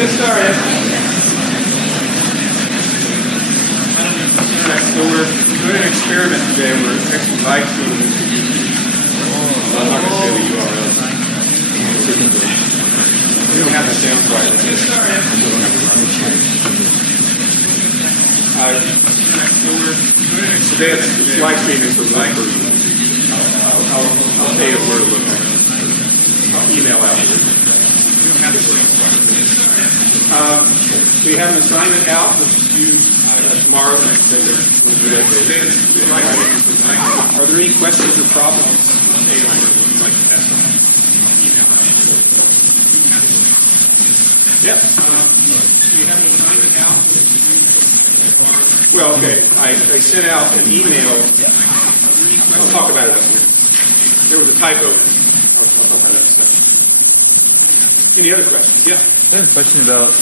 get started. Alright, so we're doing an experiment today. We're actually live streaming this. I'm not going to say the URL. We don't have the sound quite. Get started. Today it's live streaming for live version. I'll tell you where to look at. I'll email out. We have an assignment out which is due tomorrow. Are there any questions or problems? Yep. We have an assignment out. Well, okay. I sent out an email. I'll talk about it up here. There was a typo. I'll talk about that in a second. Any other questions? Yeah. I have a question about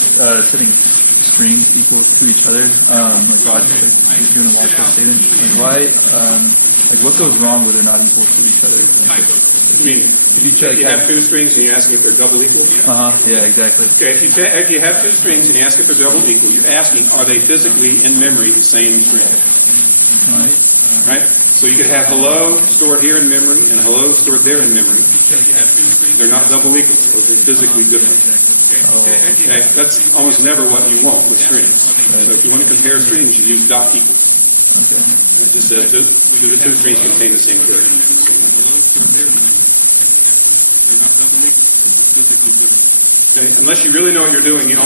setting strings equal to each other. Like logic, like if you're doing a logical statement, like why, what goes wrong when they're not equal to each other? You mean if you have two strings and you ask if they're double equal? Yeah, exactly. Okay, if you have two strings and you ask if they're double equal, you're asking, are they physically in memory the same string? Right? So you could have hello stored here in memory and hello stored there in memory. They're not double equal, so they're physically different. Okay? That's almost never what you want with strings. So if you want to compare strings, you use dot equals. Okay. And it just says, do the two strings contain the same character? Okay? Unless you really know what you're doing, you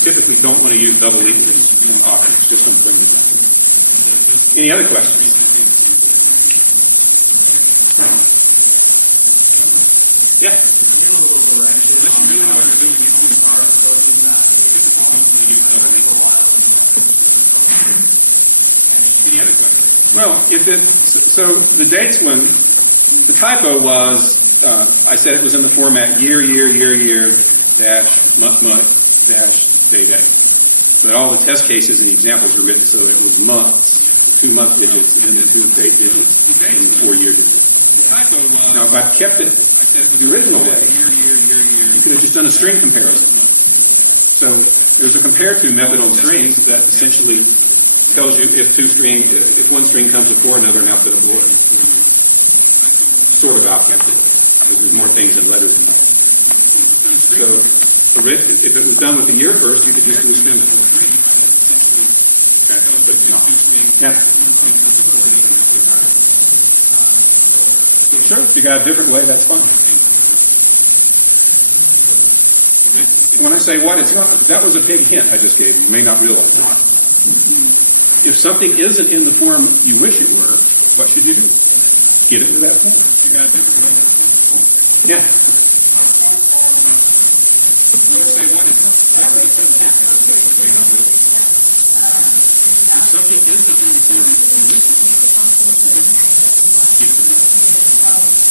typically don't want to use double equals on options. Just don't bring it down. Any other questions? Yeah. Give a little direction. Unless you really know what you're doing, you can start approaching that. Any other questions? Well, so the dates when the typo was, I said it was in the format year, dash, month, dash, day. But all the test cases and the examples are written so it was months, 2 month digits, and then the 2 date digits, and 4 year digits. Now, if I'd kept it the original way, you could have just done a string comparison. So there's a compare to method on strings that essentially tells you if one string comes before another, an output of below. Sort of output, because there's more things than letters in there. So if it was done with the year first, you could just do a string. Okay, but it's not. Yeah. Sure, if you got a different way, that's fine. When I say what, it's not, that was a big hint I just gave you. You may not realize it. If something isn't in the form you wish it were, what should you do? Get it to that form. Yeah. If something isn't in the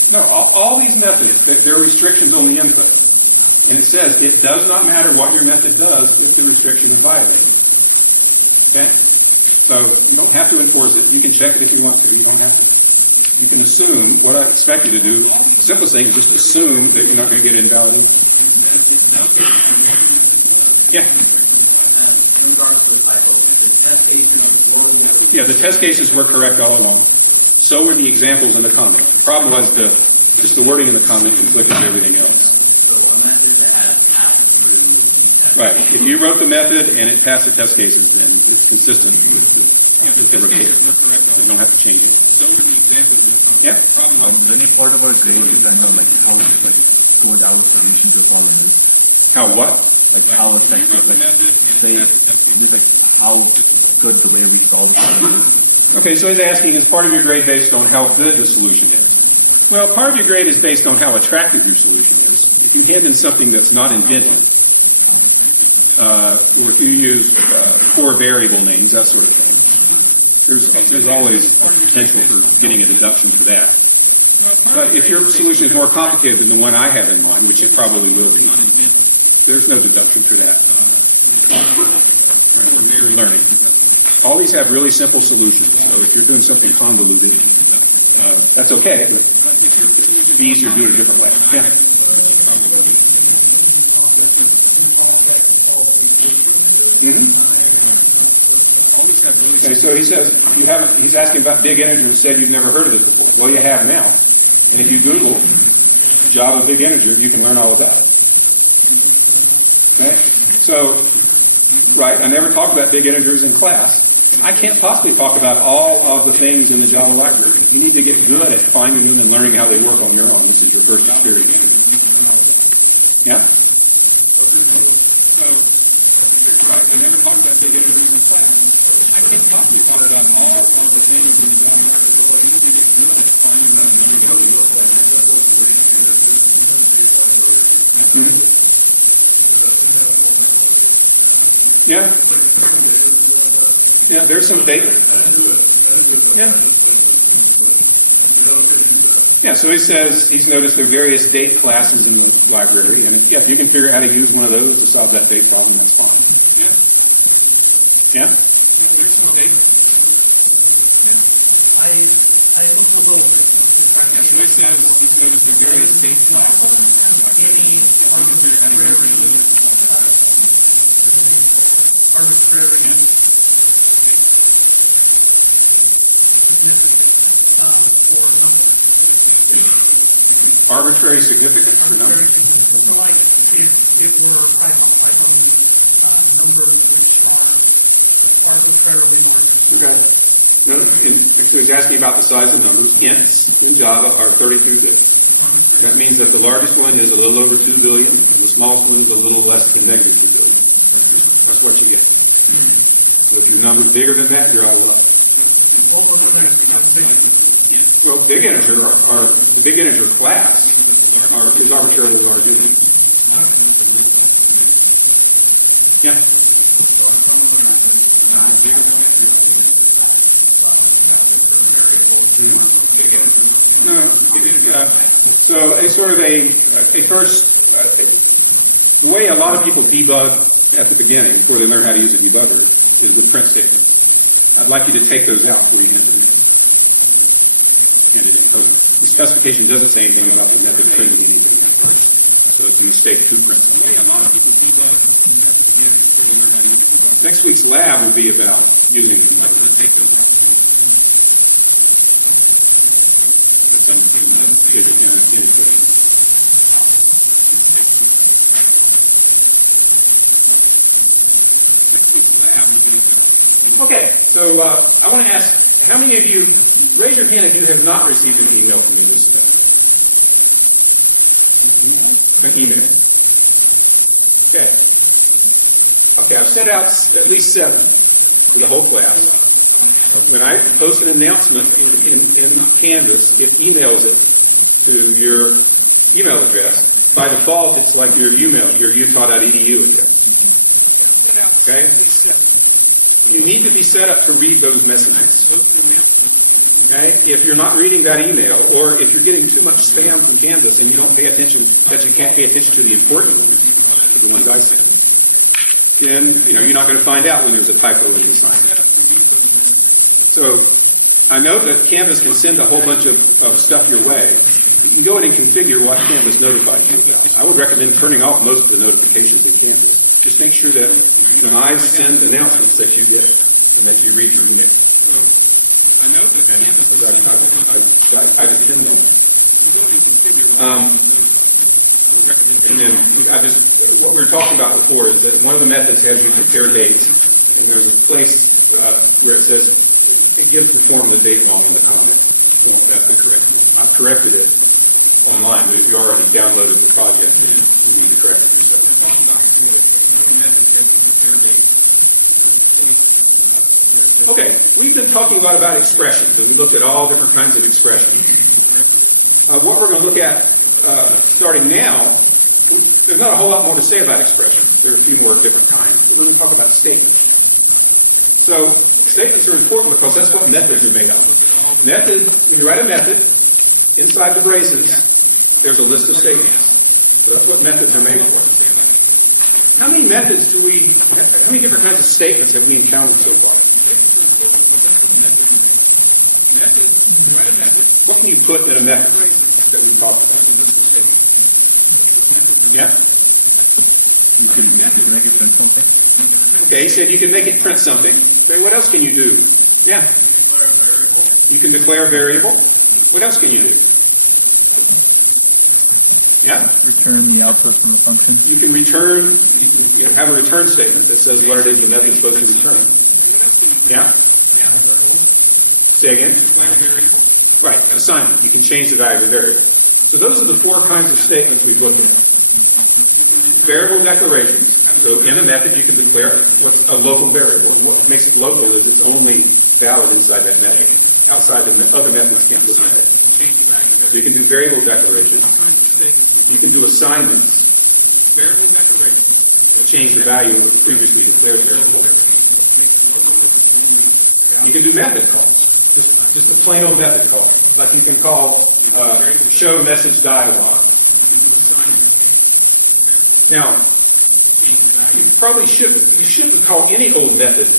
no, all these methods, there are restrictions on the input. And it says it does not matter what your method does if the restriction is violated. Okay? So you don't have to enforce it. You can check it if you want to. You don't have to. You can assume, what I expect you to do, the simplest thing is just assume that you're not going to get invalid inputs. Yeah? In regards to the typo, the test cases were... Yeah, the test cases were correct all along. So were the examples in the comment. The problem was just the wording in the comment conflicted with everything else. So a method that had passed through the test right. If you wrote the method and it passed the test cases, then it's consistent with the repair. You don't have to change it. Yeah? Is any part of our grade depend on how good our solution to a problem is? How what? How effective, how good the way we solve the problem is. Okay, so he's asking, is part of your grade based on how good the solution is? Well, part of your grade is based on how attractive your solution is. If you hand in something that's not invented, or if you use core variable names, that sort of thing, there's always a potential for getting a deduction for that. But if your solution is more complicated than the one I have in mind, which it probably will be, there's no deduction for that. Right, you're learning. All these have really simple solutions. So if you're doing something convoluted, that's okay, but it'd be easier to do it a different way. Yeah. Always have really. Okay, so he says you haven't. He's asking about big integers. Said you've never heard of it before. Well, you have now. And if you Google Java big integer, you can learn all about it. Okay. So, right. I never talked about big integers in class. I can't possibly talk about all of the things in the Java library. You need to get good at finding them and learning how they work on your own. This is your first experience. Yeah? So, right, I never talked about big integers in class. I can't possibly talk about all of the things in the Java library. You need to get good at finding them and learning how they work on your own. Yeah. Yeah, there's some data. Yeah. Yeah, so he says he's noticed there are various date classes in the library, and if you can figure out how to use one of those to solve that date problem, that's fine. Yeah. Yeah? Yeah, there's some data. Yeah. I looked a little bit to try to so he says he's noticed there are various date classes in the arbitrary for number. Arbitrary significance for number? So like if it were Python numbers which are arbitrarily larger. Okay. No, so he's asking about the size of numbers. Ints in Java are 32 bits. That means that the largest one is a little over 2 billion, and the smallest one is a little less than negative 2 billion. That's what you get. So if your number's bigger than that, you're out of luck. Well, big integer the big integer class is arbitrarily large units. Yeah. So a sort of a first the way a lot of people debug at the beginning before they learn how to use a debugger is with print statements. I'd like you to take those out before you enter them in, because the specification doesn't say anything about the method printing anything in first. So it's a mistake to print something. The way a lot of people debug at the beginning before they learn how to use a debugger. Next week's lab will be about using the debugger. Take those out. Okay, so I want to ask, how many of you, raise your hand if you have not received an email from me this semester? An email. Okay. Okay, I've sent out at least 7 to the whole class. When I post an announcement in Canvas, it emails it to your email address. By default, it's like your utah.edu address. Okay? You need to be set up to read those messages. Okay? If you're not reading that email, or if you're getting too much spam from Canvas and you don't pay attention, that you can't pay attention to the important ones, the ones I send, then you're not going to find out when there's a typo in the sign. So I know that Canvas can send a whole bunch of stuff your way. You can go in and configure what Canvas notifies you about. I would recommend turning off most of the notifications in Canvas. Just make sure that when I send announcements that you get it and that you read your email. I know that Canvas I depend on that. And then what we were talking about before is that one of the methods has you compare dates, and there's a place where it says it gives the form the date wrong in the comment. Well, that's the correct one. I've corrected it online, but if you already downloaded the project, you need to correct it yourself. Okay, we've been talking a lot about expressions, and we looked at all different kinds of expressions. What we're going to look at starting now, there's not a whole lot more to say about expressions. There are a few more different kinds, but we're going to talk about statements. So statements are important because that's what methods are made of. Methods, when you write a method, inside the braces, there's a list of statements. So that's what methods are made for. How many methods how many different kinds of statements have we encountered so far? What can you put in a method that we talked about? Yeah? You can make it print something. Okay, he said you can make it print something. Okay, what else can you do? Yeah. You can declare a variable. What else can you do? Yeah? Return the output from a function. You can return, you can have a return statement that says what it is the method is supposed to return. Yeah? Say again? Right, assignment. You can change the value of the variable. So those are the four kinds of statements we've looked at. Variable declarations. So in a method, you can declare what's a local variable. And what makes it local is it's only valid inside that method. Outside, the other methods can't look at it. So you can do variable declarations. You can do assignments. Change the value of a previously declared variable. You can do method calls. Just a plain old method call. Like you can call show message dialog. Now, you shouldn't call any old method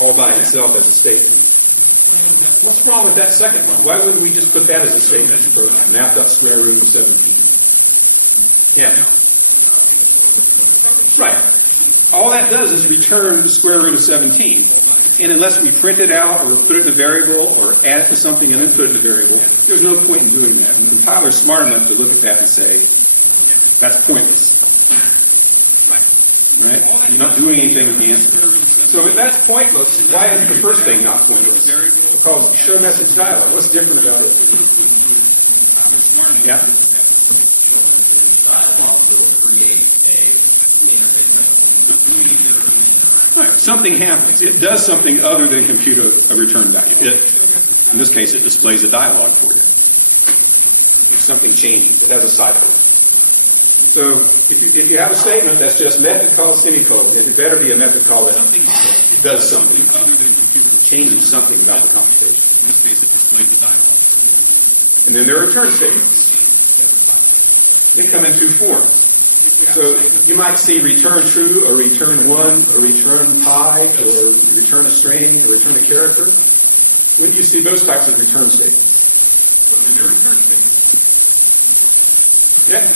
all by itself as a statement. What's wrong with that second one? Why wouldn't we just put that as a statement for math.square root of 17? Yeah. Right. All that does is return the square root of 17. And unless we print it out or put it in a variable or add it to something and then put it in a variable, there's no point in doing that. And the compiler's smart enough to look at that and say, that's pointless. Right? You're not doing anything with the answer. So if that's pointless, why is the first thing not pointless? Because show message dialog. What's different about it? Yeah? Dialog will create a interface. Right. Something happens. It does something other than compute a return value. In this case, it displays a dialog for you. If something changes, it has a cycle. So if you have a statement that's just method call semicolon, then it better be a method call that does something, changes something about the computation. In this case, it displays a dialog. And then there are return statements. They come in two forms. So you might see return true, or return 1, or return pi, or return a string, or return a character. When do you see those types of return statements? Yeah.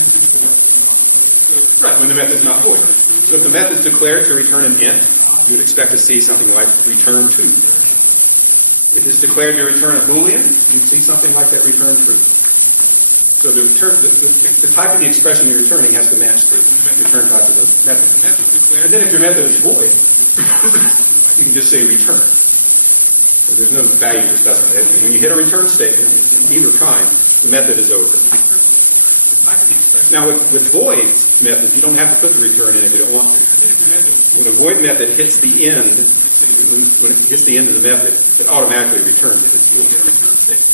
Right, when the method's not void. So if the method's declared to return an int, you would expect to see something like return 2. If it's declared to return a Boolean, you'd see something like that return true. So the type of the expression you're returning has to match the return type of the method. And then if your method is void, you can just say return. So there's no value to specify. And when you hit a return statement, in either kind, the method is over. Now with void methods, you don't have to put the return in if you don't want to. When a void method hits the end, when it hits the end of the method, it automatically returns if it's void.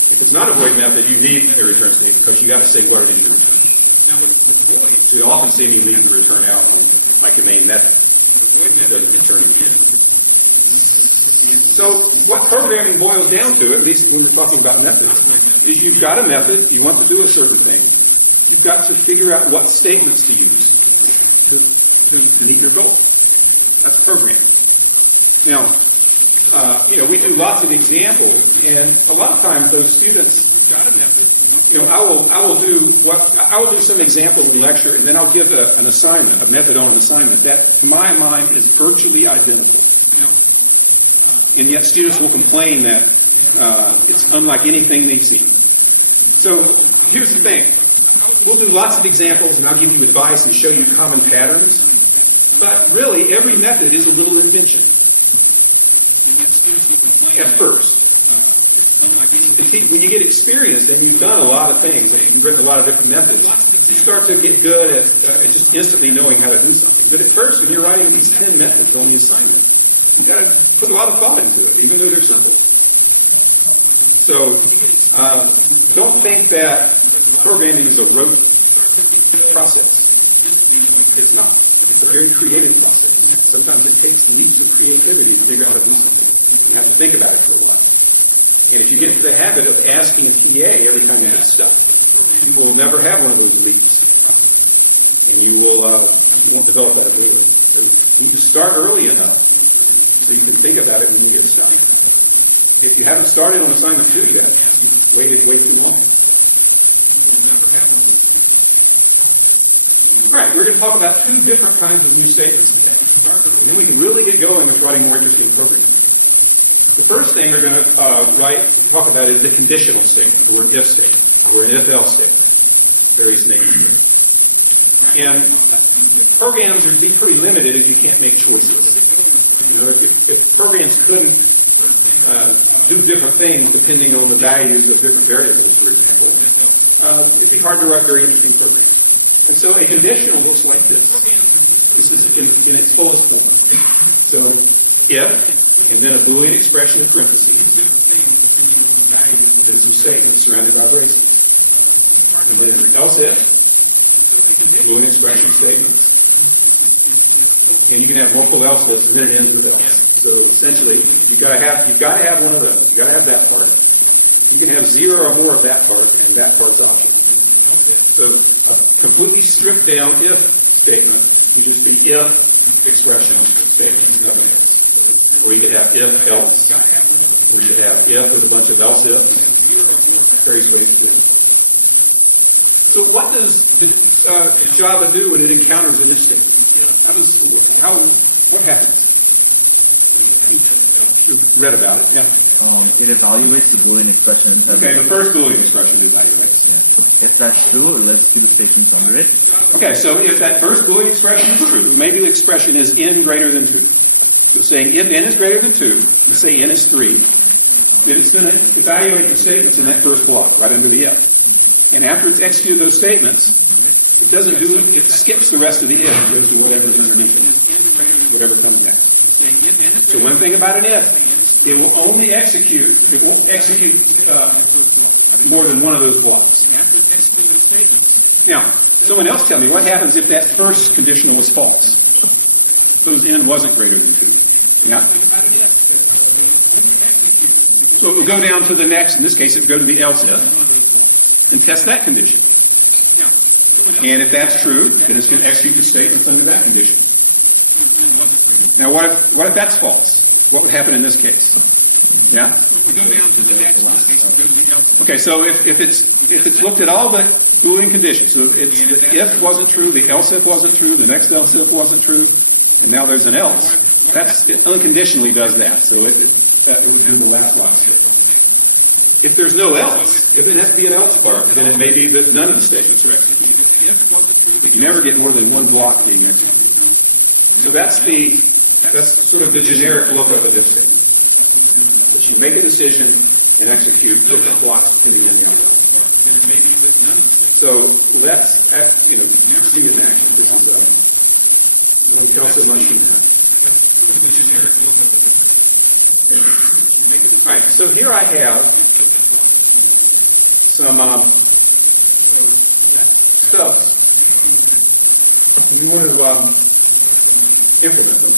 If it's not a void method, you need a return statement because you got to say what it is you're returning. So you'll often see me leave the return out on like your main method. It doesn't return it. So what programming boils down to, at least when we're talking about methods, is you've got a method, you want to do a certain thing. You've got to figure out what statements to use to meet your goal. That's programming. Now, we do lots of examples, and a lot of times those students, I will do some example in lecture, and then I'll give an assignment, a method on an assignment that, to my mind, is virtually identical. And yet students will complain that it's unlike anything they've seen. So here's the thing. We'll do lots of examples, and I'll give you advice and show you common patterns. But really, every method is a little invention. At first. When you get experience and you've done a lot of things, and you've written a lot of different methods, you start to get good at just instantly knowing how to do something. But at first, when you're writing these 10 methods on the assignment, you've got to put a lot of thought into it, even though they're simple. So don't think that programming is a rote process. It's not. It's a very creative process. Sometimes it takes leaps of creativity to figure out how to do something. You have to think about it for a while. And if you get into the habit of asking a TA every time you get stuck, you will never have one of those leaps. And you won't develop that ability. So you need to start early enough so you can think about it when you get stuck. If you haven't started on assignment 2 yet, you've waited way too long. All right, we're going to talk about two different kinds of new statements today. And then we can really get going with writing more interesting programs. The first thing we're going to talk about is the conditional statement, or an if statement, or an if-else statement. Various names for it. And programs would be pretty limited if you can't make choices. You know, if programs couldn't do different things depending on the values of different variables, for example, it'd be hard to write very interesting programs. And so a conditional looks like this. This is in its fullest form. So if, and then a Boolean expression in parentheses, then some statements surrounded by braces. And then else if, Boolean expression statements. And you can have multiple else ifs, and then it ends with else. So essentially, you've got to have one of those. You've got to have that part. You can have 0 or more of that part, and that part's optional. So a completely stripped down if statement would just be if expression statements, nothing else. Or you could have if else, or you could have if with a bunch of else ifs. Various ways to do it. So what does Java do when it encounters an if statement? What happens? You read about it, yeah. It evaluates the Boolean expression. Okay, the first Boolean expression evaluates. Yeah. If that's true, let's do the statements under it. Okay, so if that first Boolean expression is true, maybe the expression is n greater than 2. So saying if n is greater than 2, let's say n is 3, then it's going to evaluate the statements in that first block, right under the if. And after it's executed those statements, it skips the rest of the if and goes to whatever's underneath it, whatever comes next. So one thing about an if, it won't execute more than one of those blocks. Now, someone else tell me, what happens if that first conditional was false? Suppose n wasn't greater than 2. Yeah? So it will go down to the next, in this case, it would go to the else if, and test that condition. And if that's true, then it's going to execute the statements under that condition. Now, what if that's false? What would happen in this case? Yeah? Okay, so if it's looked at all the Boolean conditions, so it's the if wasn't true, the else if wasn't true, the next else if wasn't true, and now there's an else, it unconditionally does that. So it would do the last block statement. If there's no else, if it has to be an else part, then it may be that none of the statements are executed. But you never get more than one block being executed. So that's sort of the generic look of a if statement. But you make a decision and execute different blocks depending on the outcome. So let's see it in action. This is only tell so much from that. All right, so here I have some stubs. We want to implement them.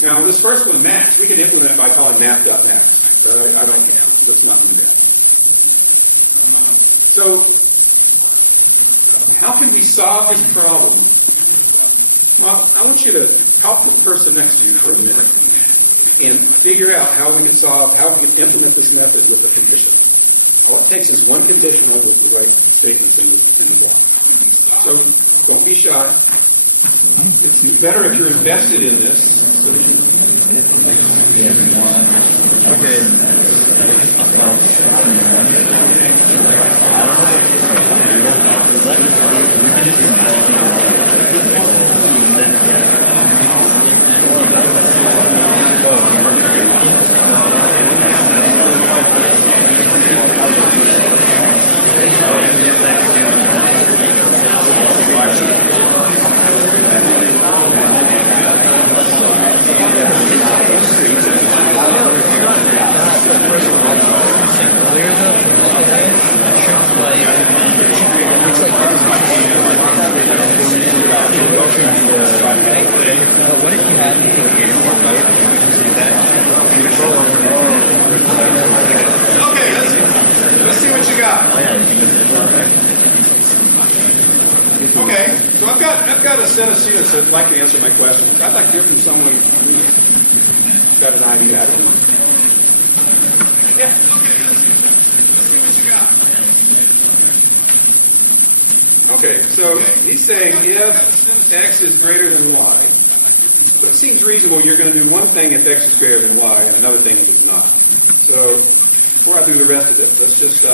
Now, this first one, max, we can implement it by calling math.max. But let's not do that. So, how can we solve this problem? Well, I want you to help the person next to you for a minute and figure out how we can implement this method with a condition. All it takes is one conditional with the right statements in the block. So don't be shy. It's better if you're invested in this. What if you had Okay, let's see what you got. Okay, so I've got a set of students that would like to answer my questions. I'd like to hear from someone who's got an idea. Yeah. Okay, let's see what you got. Okay, so he's saying if x is greater than y, so it seems reasonable you're going to do one thing if x is greater than y and another thing if it's not. So before I do the rest of this, let's just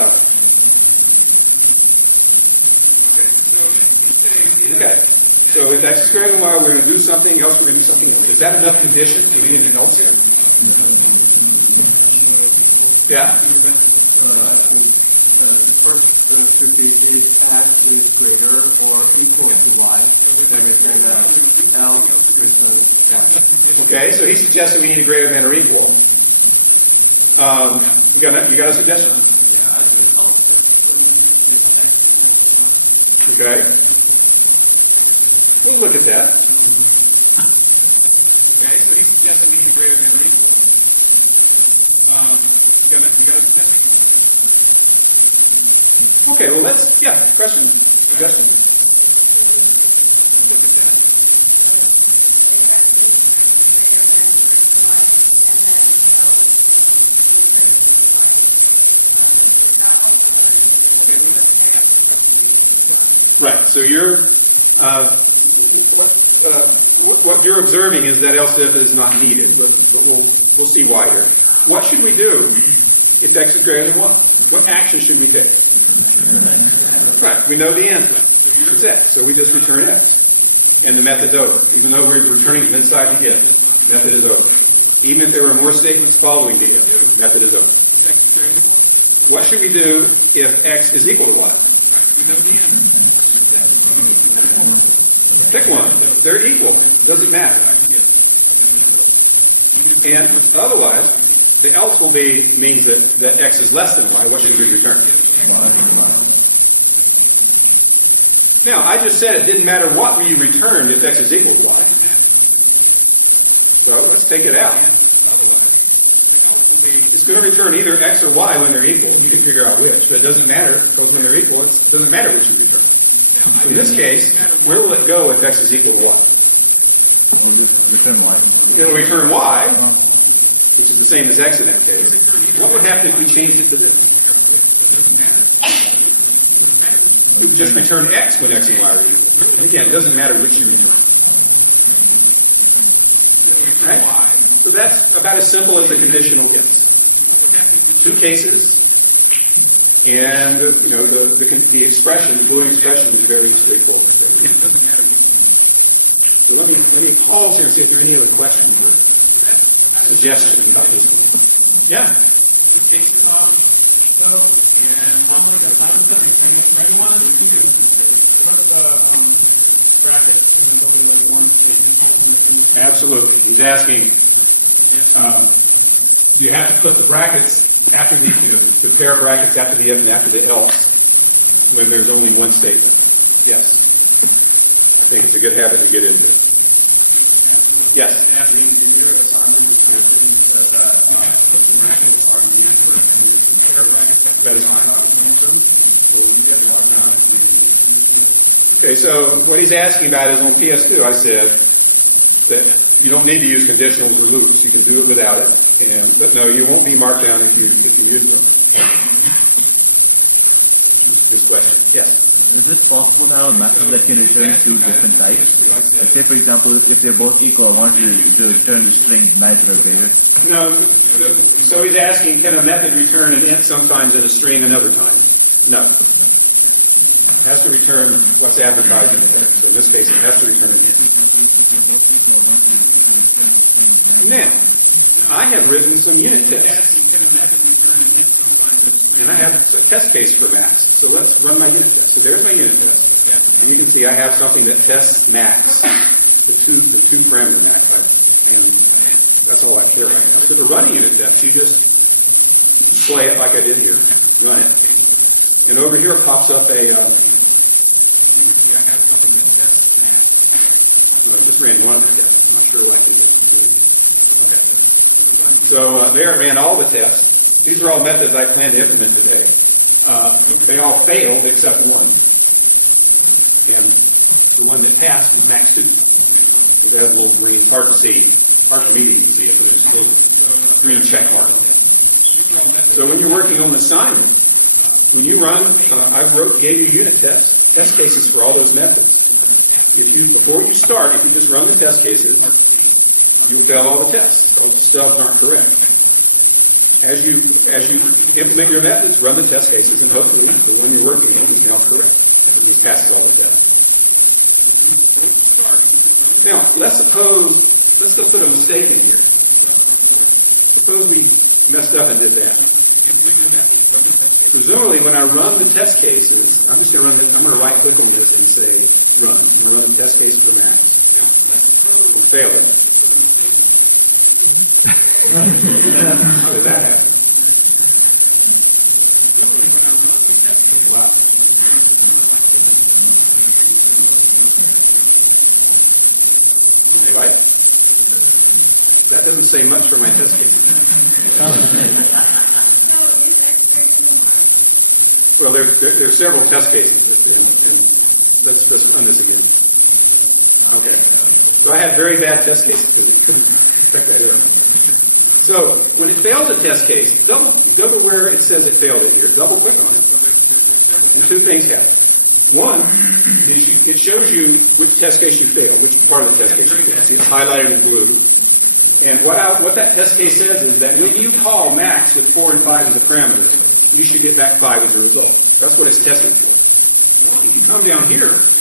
okay. So if x is greater than y, we're going to do something else, we're going to do something else. Is that enough condition? Do we need anything else here? Yeah? First should be if x is greater or equal to y, then we say that else returns y. Okay, so he's suggesting we need a greater than or equal. You got a suggestion? Yeah, I do else with x equal y. Okay. We'll look at that. Okay, so he's suggesting we need a greater than or equal. You got a suggestion? Okay, well let's, question, suggestion? We'll look at that. If x is greater than y, and then y, right, so you're, what you're observing is that else if is not needed, but we'll see why here. What should we do if x is greater than y? What action should we take? Right, we know the answer. It's x, so we just return x. And the method's over. Even though we're returning inside the if, method is over. Even if there were more statements following the if, method is over. What should we do if x is equal to y? We know the answer. Pick one. They're equal. Doesn't matter. And otherwise, the else will be means that x is less than y. What should we return? Now, I just said it didn't matter what you returned if x is equal to y. So let's take it out. It's going to return either x or y when they're equal. You can figure out which, but it doesn't matter because when they're equal, it doesn't matter which you return. So in this case, where will it go if x is equal to y? We'll just return y. It'll return y, which is the same as x in that case. What would happen if we changed it to this? It would just return x when x and y are equal. And again, it doesn't matter which you return. Right? So that's about as simple as a conditional gets. Two cases, and the expression, the Boolean expression, is very straightforward. So let me pause here and see if there are any other questions or suggestions about this one. Yeah. So, on like a hypothetical example, you want us to put the bracket and there's only like one statement. Absolutely. He's asking, do you have to put the brackets after the pair of brackets after the if and after the else when there's only one statement? Yes. I think it's a good habit to get into. Yes. In your assignment description, you said that conditions are used for conditions. That is Will we get marked down as the conditions? okay, so what he's asking about is on PS2, I said that you don't need to use conditionals or loops. You can do it without it. But no, you won't be marked down if you use them. His question. Yes. Is it possible to have a method that can return two different types? Like say, for example, if they're both equal, I want you to return the string neither or greater. No. So he's asking, can a method return an int sometimes and a string another time? No. It has to return what's advertised in the header. So in this case, it has to return an int. Now, I have written some unit tests. And I have a test case for max. So let's run my unit test. So there's my unit test. And you can see I have something that tests max, the two parameter max. And that's all I care right now. So to run a unit test, you just display it like I did here. Run it. And over here pops up a I just ran one of the tests. I'm not sure why I did that. Okay. So there it ran all the tests. These are all methods I plan to implement today. They all failed except one. And the one that passed was max 2. Because it has a little green. It's hard to see. Hard for me to even see it, but there's a little green check mark. So when you're working on an assignment, when you run, gave you unit tests, test cases for all those methods. Before you start, if you just run the test cases, you'll fail all the tests. All the stubs aren't correct. As you implement your methods, run the test cases, and hopefully the one you're working on is now correct. So this passes all the tests. Now, let's go put a mistake in here. Suppose we messed up and did that. Presumably, when I run the test cases, I'm going to right click on this and say run. I'm going to run the test case for Max. We'll fail it. How did that happen? Wow. Right? That doesn't say much for my test case. Well, there are several test cases, and let's run this again. Okay. So I had very bad test cases because it couldn't check that in. So when it fails a test case, go to where it says it failed it here. Double click on it, and two things happen. One is it shows you which test case you failed, which part of the test case you failed. See, it's highlighted in blue. And what that test case says is that when you call max with 4 and 5 as a parameter, you should get back 5 as a result. That's what it's testing for. If you come down here,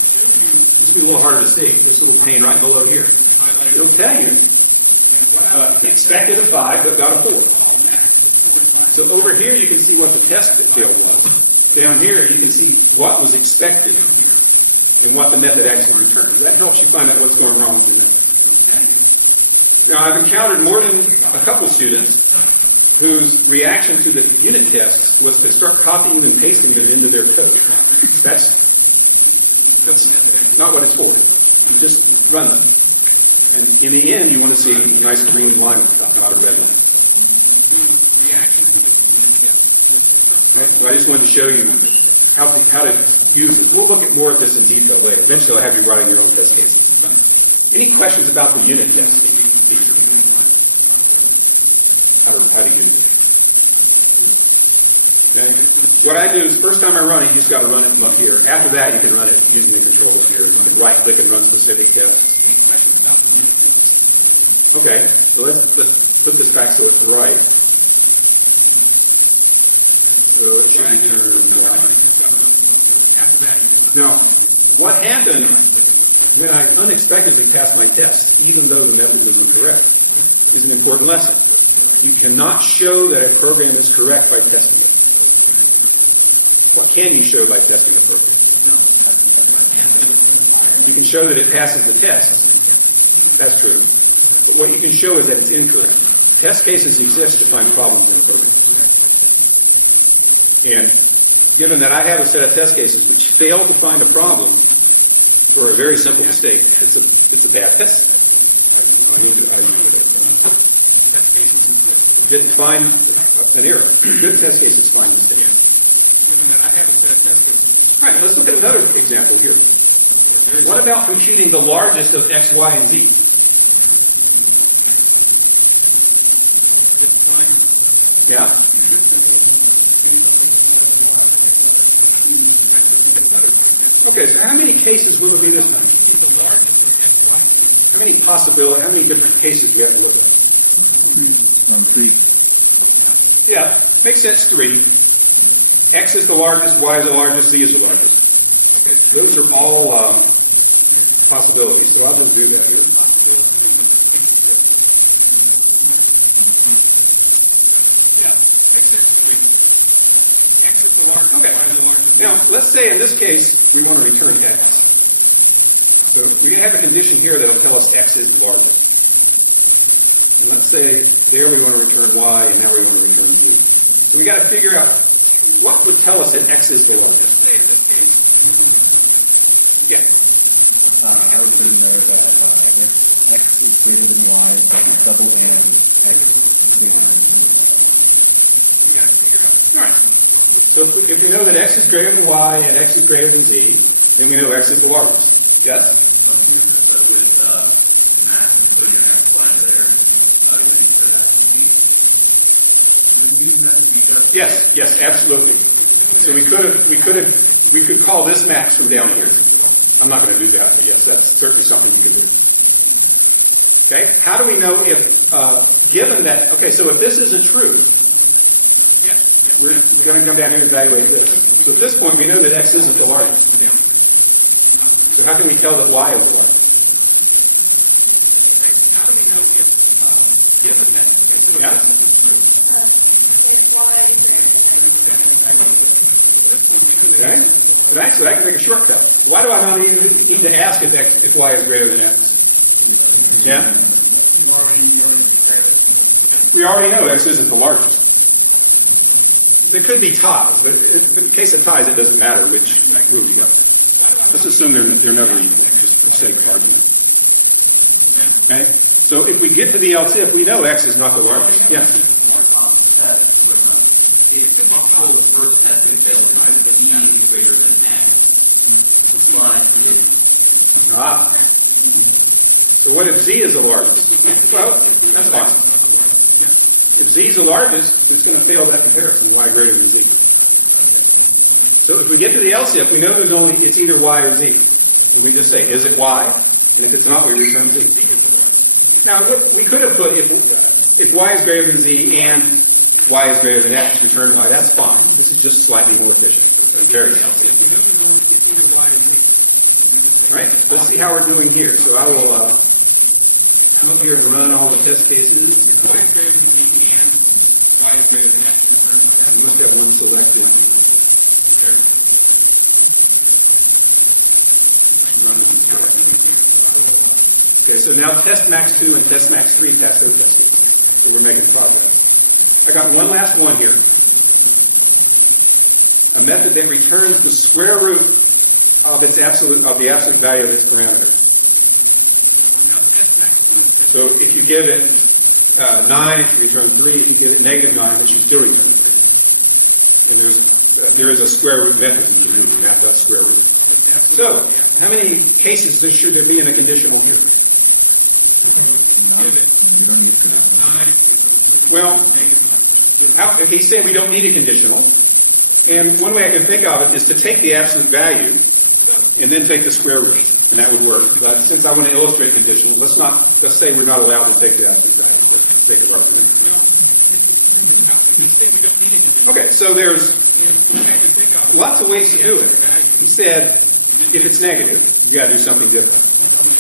this will be a little harder to see. This little pane right below here. It'll tell you expected a 5 but got a 4. So over here you can see what the test that failed was. Down here you can see what was expected and what the method actually returned. That helps you find out what's going wrong with your method. Now, I've encountered more than a couple students whose reaction to the unit tests was to start copying and pasting them into their code. That's not what it's for. You just run them. And in the end, you want to see a nice green line on top, not a red line. Okay, so I just wanted to show you how to use this. We'll look at more of this in detail later. Eventually, I'll have you writing your own test cases. Any questions about the unit test feature? How to use it? Okay. What I do is first time I run it, you just got to run it from up here. After that, you can run it using the controls here. You can right click and run specific tests. Okay, so let's put this back so it's right. So it should return right. Now, what happened when I unexpectedly passed my tests, even though the method was incorrect, is an important lesson. You cannot show that a program is correct by testing it. What can you show by testing a program? You can show that it passes the tests. That's true. But what you can show is that it's incorrect. Test cases exist to find problems in programs. And given that I have a set of test cases which fail to find a problem for a very simple mistake, it's a bad test. Test cases didn't find an error. Good test cases find mistakes. Given that I have a set of test cases. All right, let's look at another example here. What about computing the largest of x, y, and z? Yeah? Okay, so how many cases will it be this time? How many possibilities, how many different cases do we have to look at? 3. Yeah, makes sense, 3. X is the largest, Y is the largest, Z is the largest. Okay, so those are all possibilities, so I'll just do that here. Yeah, makes sense, 3. X is the largest, Y is the largest. Now, let's say in this case, we want to return X. So we're going to have a condition here that will tell us X is the largest. And let's say there we want to return Y, and now we want to return Z. So we got to figure out what would tell us that X is the largest. In this case, yeah. I would put in there that if X is greater than Y, then double and X greater than Y. All right. So if we know that X is greater than Y and X is greater than Z, then we know X is the largest. Yes? So with math, put your X line there, other than put that Z. Yes, yes, absolutely. So we could call this max from down here. I'm not going to do that, but yes, that's certainly something you can do. Okay, how do we know if, given that, okay, so if this isn't true, we're going to come down here and evaluate this. So at this point, we know that x isn't the largest. So how can we tell that y is the largest? How do we know if, given that, if y is greater than x? Okay, but actually I can make a shortcut. Why do I not even need to ask if y is greater than x? Yeah? We already know x isn't the largest. There could be ties, but in case of ties, it doesn't matter which root you go. Let's assume they're never equal, just for sake of argument. Okay? So if we get to the else if, we know x is not the largest. Yes? It's possible the first test that failed if e is greater than x, but So what if z is the largest? Well, that's fine. If z is the largest, it's going to fail that comparison, y greater than z. So if we get to the else if, we know it's either y or z. So we just say, is it y? And if it's not, we return z. Now, we could have put if y is greater than z and y is greater than x, return y. That's fine. This is just slightly more efficient. So very simple. All right, let's see how we're doing here. So I will come up here and run all the test cases. Y is greater than z and y is greater than x. You must have one selected. Run it this way. Okay, so now test max 2 and test max 3 pass those test cases. So we're making progress. I got one last one here. A method that returns the square root of the absolute value of its parameter. So if you give it 9, it should return 3. If you give it negative 9, it should still return 3. And there is a square root method you can use, map that square root. So, how many cases should there be in a conditional here? You don't need conditional. Well, he's saying we don't need a conditional. And one way I can think of it is to take the absolute value and then take the square root, and that would work. But since I want to illustrate conditionals, let's say we're not allowed to take the absolute value for the sake of argument. Okay, so there's lots of ways to do it. He said, if it's negative, you got to do something different.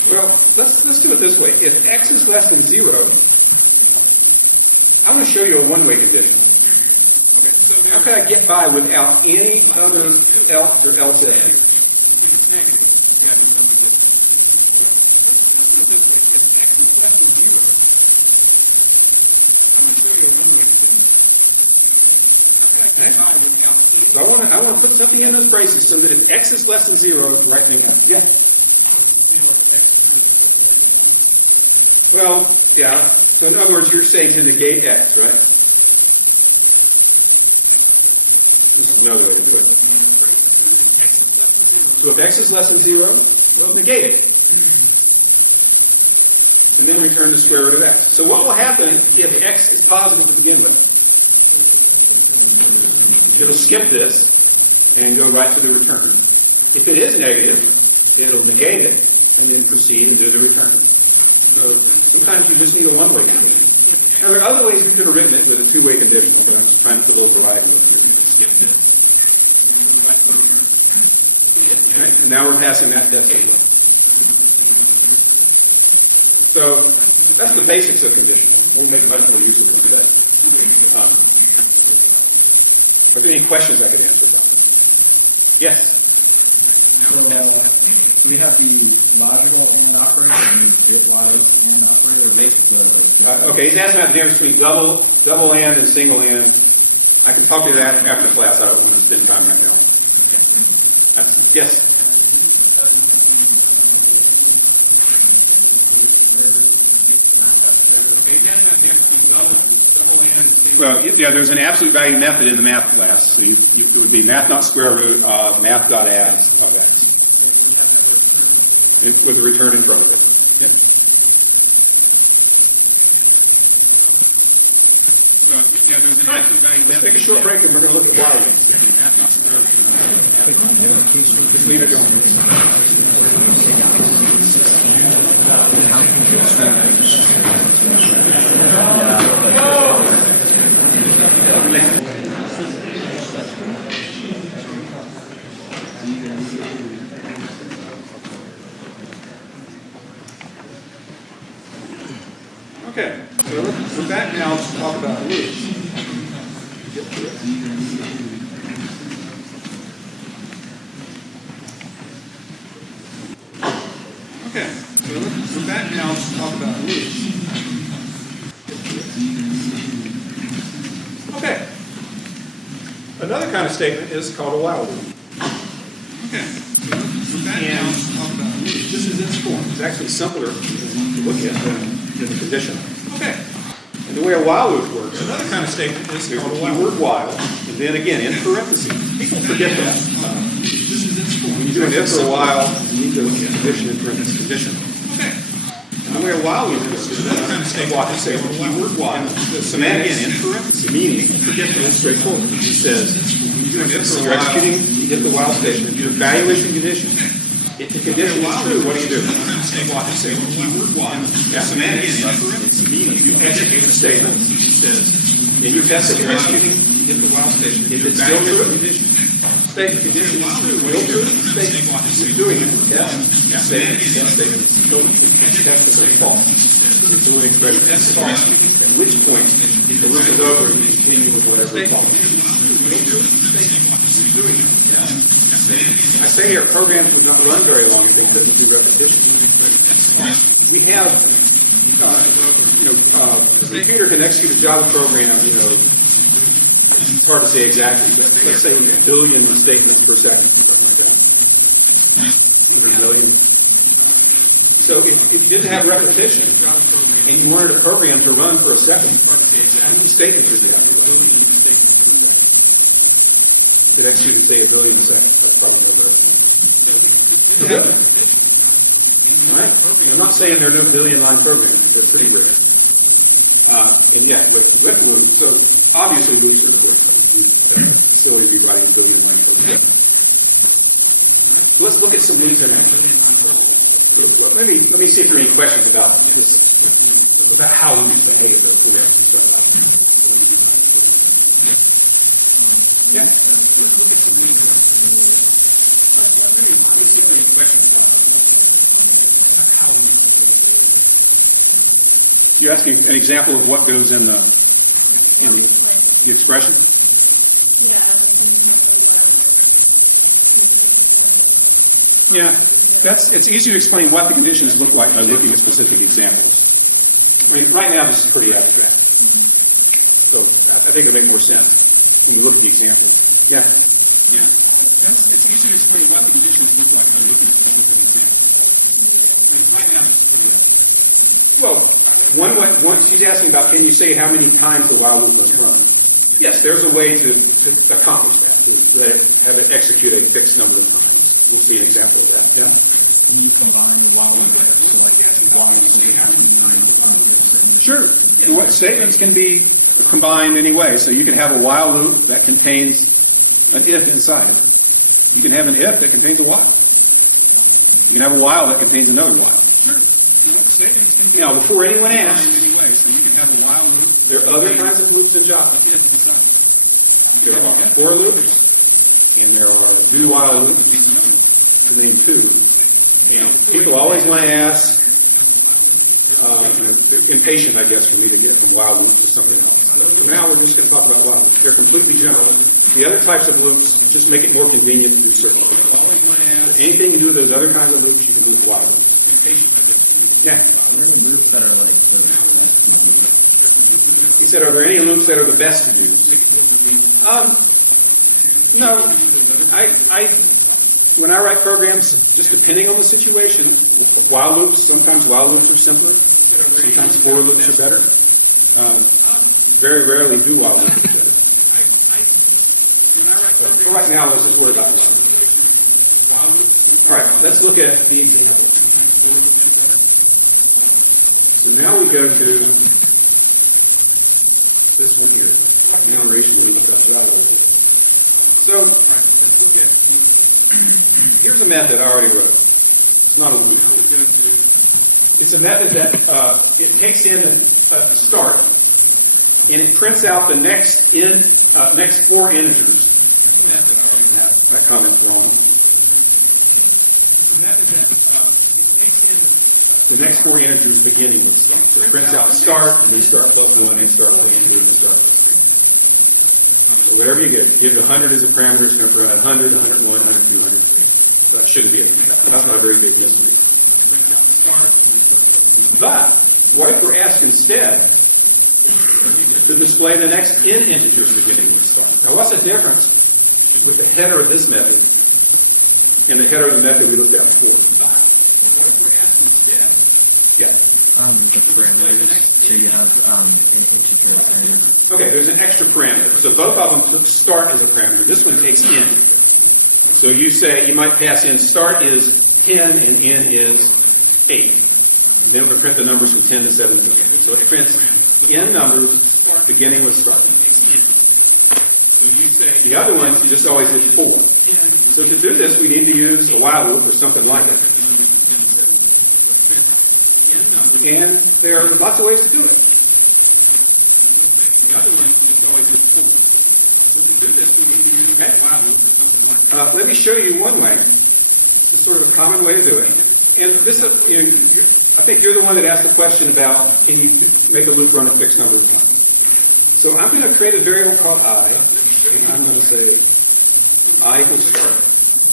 Well, let's do it this way. If x is less than 0, I'm going to show you a one-way conditional. How can I get by without any other else or else if here? If it's negative, you got to do something different. Let's do it this way. If x is less than 0, I'm going to show you a one-way conditional. Okay. So I want to put something in those braces so that if x is less than 0, the right thing happens. Yeah. Well, yeah. So in other words, you're saying to negate x, right? This is another way to do it. So if x is less than 0, well, negate it. And then return the square root of x. So what will happen if x is positive to begin with? It'll skip this and go right to the return. If it is negative, it'll negate it and then proceed and do the return. So sometimes you just need a one-way condition. Now there are other ways we could have written it with a two-way conditional, but I'm just trying to put a little variety over here. Skip this. Right? And now we're passing that test as well. So that's the basics of conditional. We'll make much more use of them today. Are there any questions I could answer about it? Yes. So we have the logical AND operator and the bitwise AND operator. Okay, he's asking about the difference between double AND and single AND. I can talk to you that after class. I don't want to spend time right now. Yes. Well, yeah, there's an absolute value method in the math class. So it would be math not square root of math.add of x. With a return in front of it. Yeah. Let's take a short break and we're going to look at while loops. Just leave it going. Okay, so we're back now to talk about loops. Get to it. Okay, so we're back now to talk about loops. Okay, another kind of statement is called a while loop. Okay, so we're back now to talk about loops. This is its form. It's actually simpler to look at than the condition. Okay. And the way a while loop works, another kind of statement is called a keyword while, and then again in parentheses. People forget that. When you do an if for a while, you need the condition in parentheses. Condition. Okay. And the way a while loop works, another kind of statement is say the keyword while. So then again in parentheses. Meaning, forget that it's straightforward. It says when you do an if for a while, you're executing, you hit the while statement, you evaluate the condition. If the condition is true, what do you do? Say the keyword while. So then again in parentheses. Meaning, you execute the statement. It says, and you test it, you're executing, you hit the while statement. If it's still true, statement condition is true. What do you do? Statement is doing it. Yes. Statement is still test is false. It's doing expression. That's false. At which point, if the loop is over, you continue with whatever is false. Doing it. Yes. I say here programs would not run very long if they couldn't do repetition. We have, a computer can execute a Java program, it's hard to say exactly, but let's say a billion statements per second, something like that. 100 million. So if you didn't have repetition and you wanted a program to run for a second, how many statements would you have to run? It execute, say, a billion a second. That's probably no rare. Right? I'm not saying there are no billion-line programs. They're pretty rare. And yet, with loops, so obviously loops are important. Silly to be writing a billion-line program. Let's look at some loops in action. Let me see if there are any questions about this, about how loops behave before we actually start writing. Yeah. Let's look at some loops. Let me see if there are any questions about how loops behave. You're asking an example of what goes in the expression? Yeah. Yeah, it's easy to explain what the conditions look like by looking at specific examples. I mean, right now this is pretty abstract, so I think it'll make more sense when we look at the examples. Yeah. Yeah, it's easy to explain what the conditions look like by looking at specific examples. I mean, right now this is pretty abstract. Well, one she's asking about, can you say how many times the while loop must run? Yes, there's a way to accomplish that, to have it execute a fixed number of times. We'll see an example of that, yeah? Can you combine a while loop, so like while, Sure. What statements can be combined anyway, so you can have a while loop that contains an if inside. You can have an if that contains a while. You can have a while that contains another while. Sure. Now, before anyone asks, so you can have a while loop. There are other kinds of loops in Java. There are for loops, and there are do while loops, to name two. And people always want to ask, impatient, I guess, for me to get from while loops to something else. But for now, we're just going to talk about while loops. They're completely general. The other types of loops just make it more convenient to do certain things. Anything you do with those other kinds of loops, you can do with while loops. Yeah. Are there any loops that are like the best to use? He said, are there any loops that are the best to use? No. When I write programs, just depending on the situation, while loops, sometimes while loops are simpler, sometimes for loops are better. Very rarely do while loops are better. But for right now, let's just worry about while loops. All right, let's look at the example. So now we go to this one here. Enumeration loop comes out of it. So, let's look at, here's a method I already wrote. It's not a loop. It's a method that it takes in a start, and it prints out the next four integers. That comment's wrong. It's a method that it takes in the next four integers beginning with start. So it prints out start, and then start plus 1, and start plus 2, and then start plus 3. So whatever you give it 100 as a parameter, it's going to print out 100, 101, 102, 103. That shouldn't be that's not a very big mystery. But what if we're asked instead to display the next n integers beginning with start? Now what's the difference with the header of this method and the header of the method we looked at before? What if we're asked instead? Yeah. The parameters. So you have an integer and. Okay, there's an extra parameter. So both of them took start as a parameter. This one takes n. So you might pass in start is 10 and n is 8. Then it would print the numbers from 10 to 17. So it prints n numbers beginning with start. The other one just always did 4. So to do this, we need to use a while loop or something like it. And there are lots of ways to do it. The other one just always did 4. So to do this, we need to use a while loop or something like that. Let me show you one way. It's sort of a common way to do it. And this, I think you're the one that asked the question about, can you make a loop run a fixed number of times? So I'm going to create a variable called I, and I'm going to say I equals start.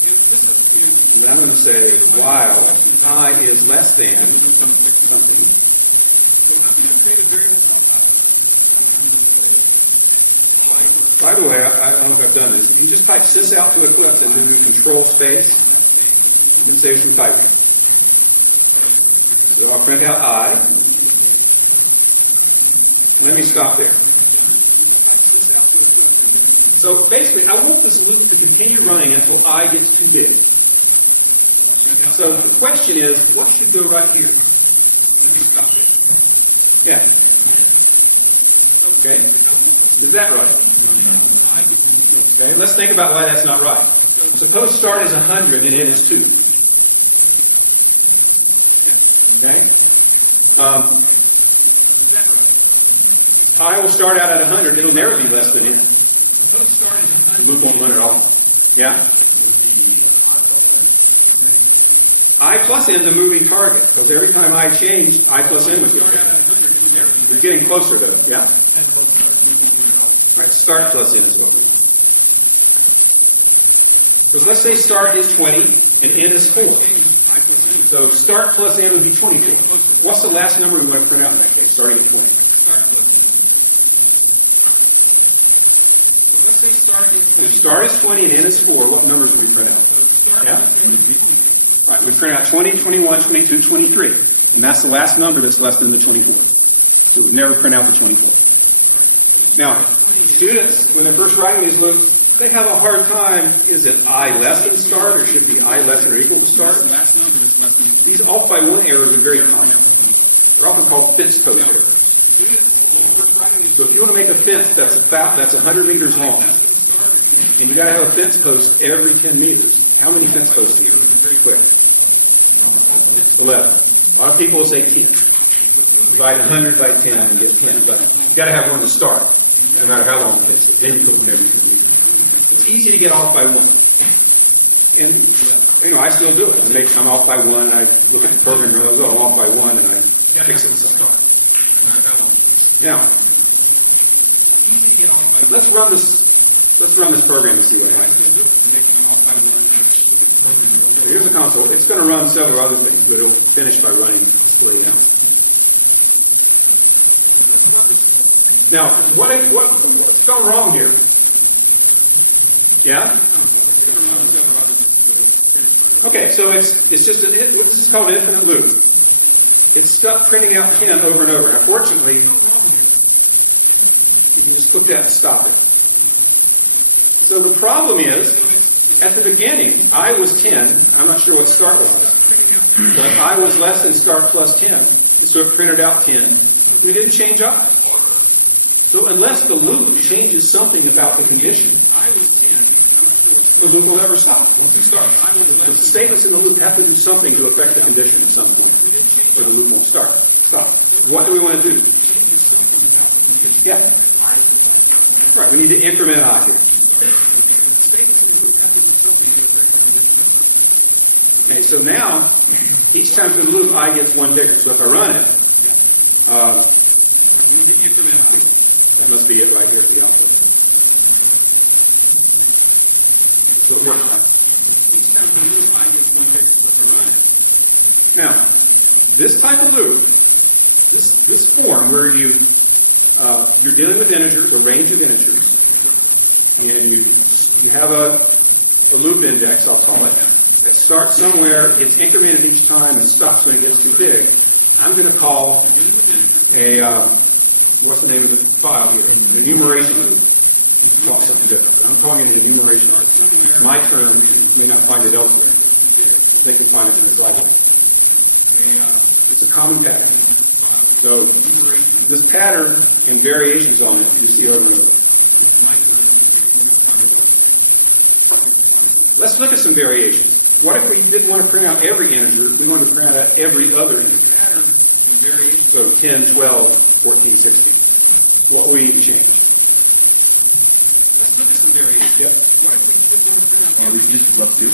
And then I'm going to say while I is less than something. By the way, I don't know if I've done this. If you just type sys out to Eclipse and do control space, you can save some typing. So I'll print out I. Let me stop there. So basically, I want this loop to continue running until I gets too big. So the question is, what should go right here? Let me stop there. Yeah. Okay. Is that right? Okay. Let's think about why that's not right. Suppose start is 100 and n is 2. Okay. I will start out at 100. It'll never be less than n. The loop won't run at all. Yeah? I plus n is a moving target, because every time I changed, I plus n was different. We're getting closer to it. Yeah? All right, start plus n is what we want. Because let's say start is 20 and n is 4. So start plus n would be 24. What's the last number we want to print out in that case, starting at 20? If start is 20 and n is 4, what numbers do we print out? Yeah? Right, we print out 20, 21, 22, 23. And that's the last number that's less than the 24. So we never print out the 24. Now, students, when they're first writing these loops, they have a hard time. Is it I less than start, or should it be I less than or equal to start? These off by 1 errors are very common. They're often called fence post errors. So if you want to make a fence that's 100 meters long, and you got to have a fence post every 10 meters, how many fence posts do you need? Very quick. 11. A lot of people will say 10. Divide 100 by 10 and get 10, but you got to have one to start, no matter how long the fence is. Then you put one every 10 meters. It's easy to get off by 1. And, I still do it. I'm off by 1, and I look at the program and realize, I'm off by 1, and I fix it somehow. Now, let's run this program and see what happens. So here's the console. It's going to run several other things, but it'll finish by running display now. Now, what's going wrong here? Yeah? Okay, so it's just this is called an infinite loop. It's stuck printing out 10 over and over. Unfortunately, you can just click that and stop it. So the problem is, at the beginning, I was 10. I'm not sure what start was. But I was less than start plus 10. So it printed out 10. We didn't change I. So unless the loop changes something about the condition, the loop will never stop once it starts. The statements in the loop have to do something to affect the condition at some point, or the loop won't stop. What do we want to do? Yeah. Right, we need to increment I here. Okay, so now, each time through the loop, I gets one bigger. So if I run it, we need to increment I. That must be it right here at the output. So it works right. Each time through the loop, I gets one bigger. So if I run it. Now, this type of loop, this form where you're dealing with integers, a range of integers, and you have a loop index, I'll call it, that starts somewhere, it's incremented each time, and stops when it gets too big. I'm going to call a, what's the name of the file here? An enumeration loop. Let's call it something different. I'm calling it an enumeration loop. It's my term. You may not find it elsewhere. I think you'll find it in the slide. It's a common pattern. So this pattern and variations on it you see over and over. Let's look at some variations. What if we didn't want to print out every integer, we want to print out every other integer? So 10, 12, 14, 16. What we need to change? Let's look at some variations. Yep. What if we didn't want to print out every just plus 2?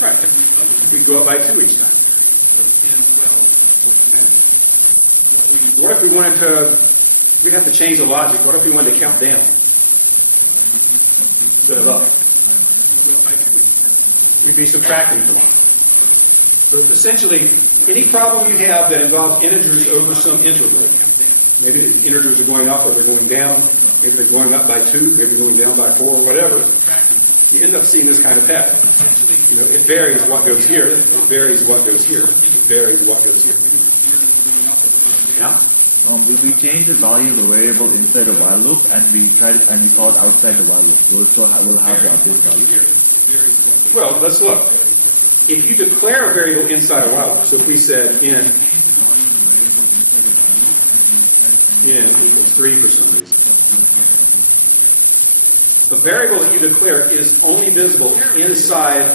Right. We go up by 2 each time. So 10, 12, 14. What if we wanted to, we'd have to change the logic. What if we wanted to count down instead of up? We'd be subtracting from on. But essentially, any problem you have that involves integers over some interval, maybe the integers are going up or they're going down, maybe they're going up by 2, maybe they're going down by 4, or whatever, you end up seeing this kind of pattern. You know, it varies what goes here, it varies what goes here, it varies what goes here. Yeah? We change the value of the variable inside the while loop, and we call it outside the while loop. We'll have the update value. Well, let's look. If you declare a variable inside a while loop, so if we said int equals 3 for some reason, the variable that you declare is only visible inside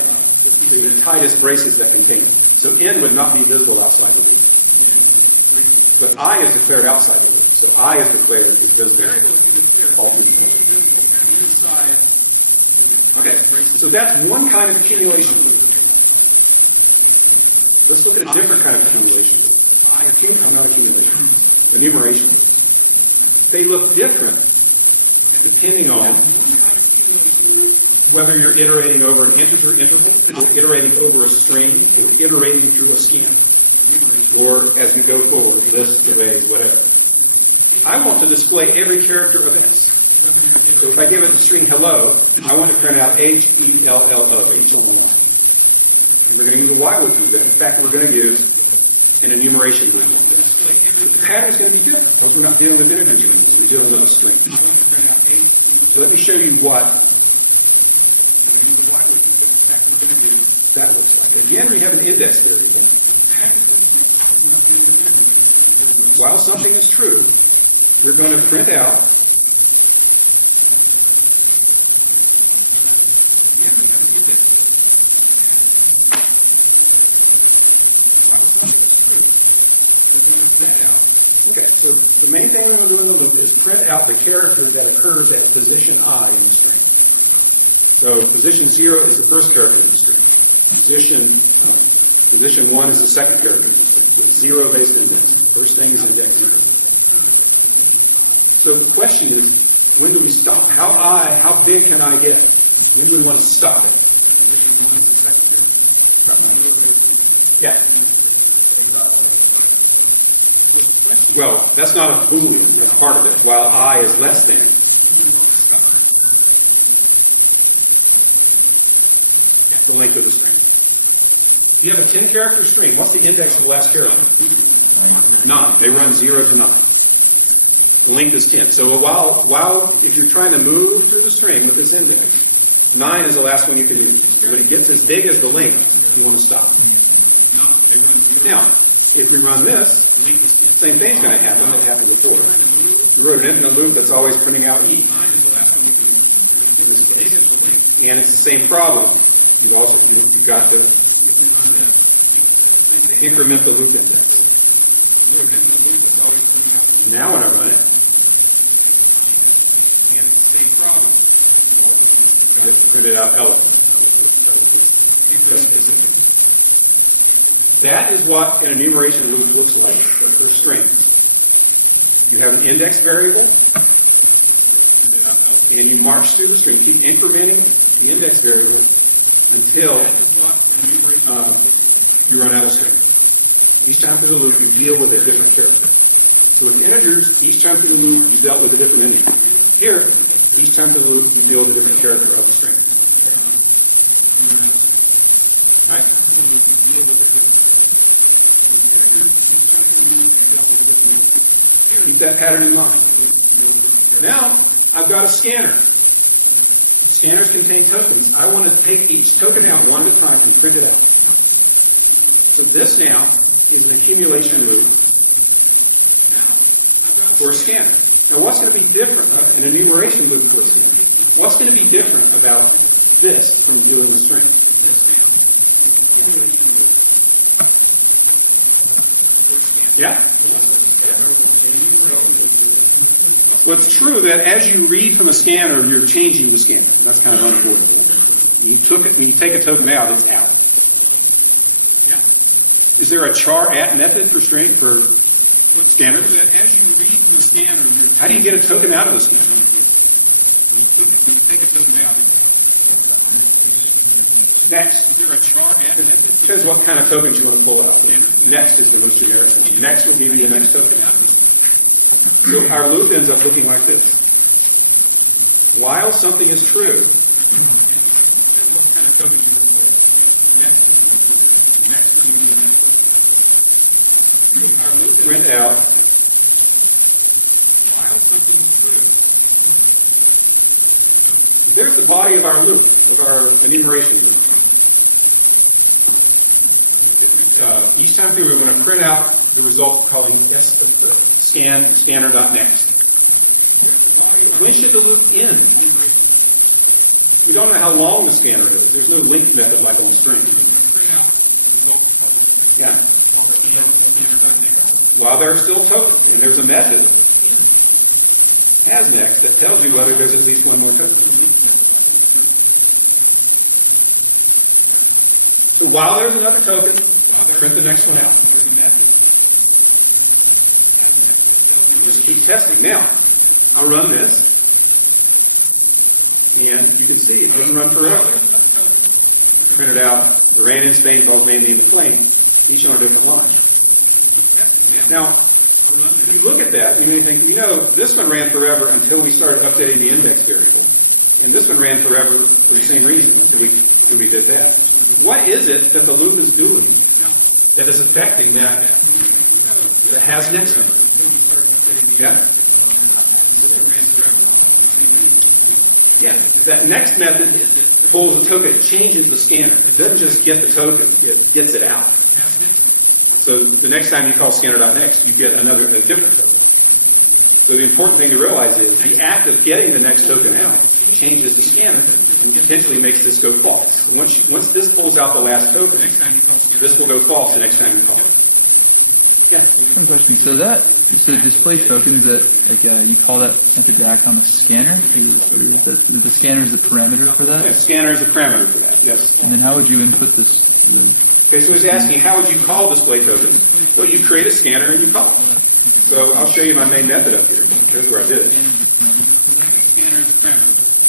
the tightest braces that contain it. So n would not be visible outside the loop. But I is declared outside the loop. So I is declared is visible all through the loop. Okay, so that's one kind of accumulation loop. Let's look at a different kind of accumulation loop. Not accumulation, enumeration loops. They look different depending on whether you're iterating over an integer interval, or iterating over a string, or iterating through a scan, or as we go forward, list, arrays, whatever. I want to display every character of S. So if I give it the string hello, I want to print out H-E-L-L-O, H on the line. And we're going to use a while loop to do that. In fact, we're going to use an enumeration loop. The pattern is going to be different because we're not dealing with integers anymore. We're dealing with a string. So let me show you what that looks like. Again, we have an index variable. While something is true, we're going to print out Okay, so the main thing we're going to do in the loop is print out the character that occurs at position I in the string. So position 0 is the first character in the string. Position 1 is the second character in the string. So it's 0-based index. First thing is index 0. So the question is, when do we stop? How big can I get? When do we want to stop it? Position 1 is the second character. Yeah. Well, that's not a Boolean. That's part of it. While I is less than, the length of the string. If you have a 10-character string, what's the index of the last character? 9. They run 0 to 9. The length is 10. So while if you're trying to move through the string with this index, 9 is the last one you can use. When it gets as big as the length, you want to stop. Now, if we run this, same thing's going to happen that happened before. We wrote an infinite loop that's always printing out E, in this case. And it's the same problem. You've got to increment the loop index. Now when I run it, and it's the same problem. Just printed out element. That is what an enumeration loop looks like for strings. You have an index variable, and you march through the string. Keep incrementing the index variable until you run out of string. Each time through the loop, you deal with a different character. So with integers, each time through the loop, you dealt with a different integer. Here, each time through the loop, you deal with a different character of the string. Right? Keep that pattern in mind. Now, I've got a scanner. Scanners contain tokens. I want to take each token out one at a time and print it out. So this now is an accumulation loop for a scanner. Now, what's going to be different in an enumeration loop for a scanner? What's going to be different about this from doing the strings? Yeah? Well, it's true that as you read from a scanner, you're changing the scanner. That's kind of unavoidable. When you take a token out, it's out. Is there a char at method for string for scanners? As you read from the scanner, how do you get a token out of the scanner? You take a token out. Next. Is there a char at method? Depends what kind of tokens you want to pull out. Next is the most generic one. Next will give you the next token. So our loop ends up looking like this. While something is true, print out while something is true. So there's the body of our loop, of our enumeration loop. Each time through, we're going to print out the result calling scanner.next. When should the loop end? We don't know how long the scanner is. There's no link method like on string. Yeah. While there are still tokens, and there's a method, hasNext, that tells you whether there's at least one more token. So while there's another token, print the next one out. Just keep testing. Now, I'll run this, and you can see it doesn't run forever. Print it out. It ran in Spain, falls mainly in the plane, each on a different line. Now, if you look at that, you may think, this one ran forever until we started updating the index variable. And this one ran forever for the same reason until we did that. What is it that the loop is doing that is affecting that has next method? Yeah? Yeah. That next method pulls a token, it changes the scanner. It doesn't just get the token, it gets it out. So the next time you call scanner.next, you get a different token. So the important thing to realize is the act of getting the next token out changes the scanner and potentially makes this go false. And once this pulls out the last token, this will go false the next time you call it. Yeah. One question. So display tokens that you call that method to act on a scanner. The scanner is the parameter for that. Yeah, scanner is a parameter for that. Yes. And then how would you input this? Okay, so he's asking how would you call display tokens? Well, you create a scanner and you call it. So I'll show you my main method up here. Here's where I did it.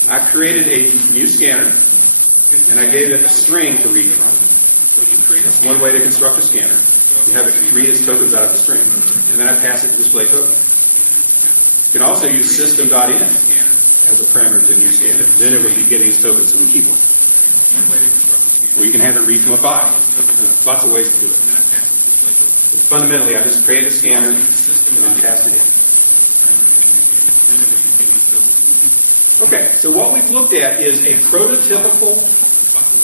I created a new scanner, and I gave it a string to read from. That's one way to construct a scanner. You have it read its tokens out of the string, and then I pass it to display token. You can also use system.in as a parameter to a new scanner. Then it would be getting its tokens from the keyboard. Or you can have it read from a file. There's lots of ways to do it. But fundamentally, I just created a scanner and then passed it in. Okay, so what we've looked at is a prototypical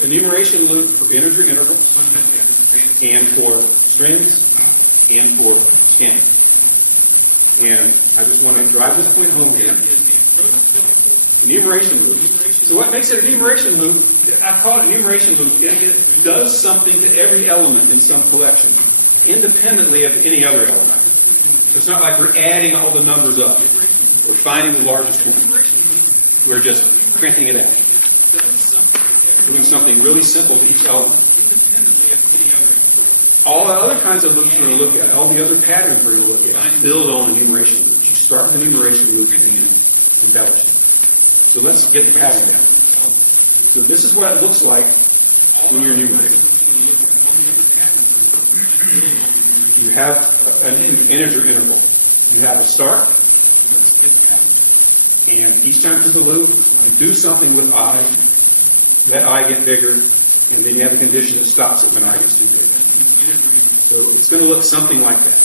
enumeration loop for integer intervals and for strings and for scanning. And I just want to drive this point home here. Enumeration loop. So what makes it an enumeration loop? I call it an enumeration loop. It does something to every element in some collection, independently of any other element. So it's not like we're adding all the numbers up. We're finding the largest one. We're just printing it out. Doing something really simple to each element. All the other kinds of loops we're going to look at, all the other patterns we're going to look at, build on enumeration loops. You start with enumeration loops and you embellish it. So let's get the pattern down. So this is what it looks like when you're enumerating. You have an integer interval. You have a start, and each time through the loop, you do something with I, let I get bigger, and then you have a condition that stops it when I gets too big. So it's going to look something like that.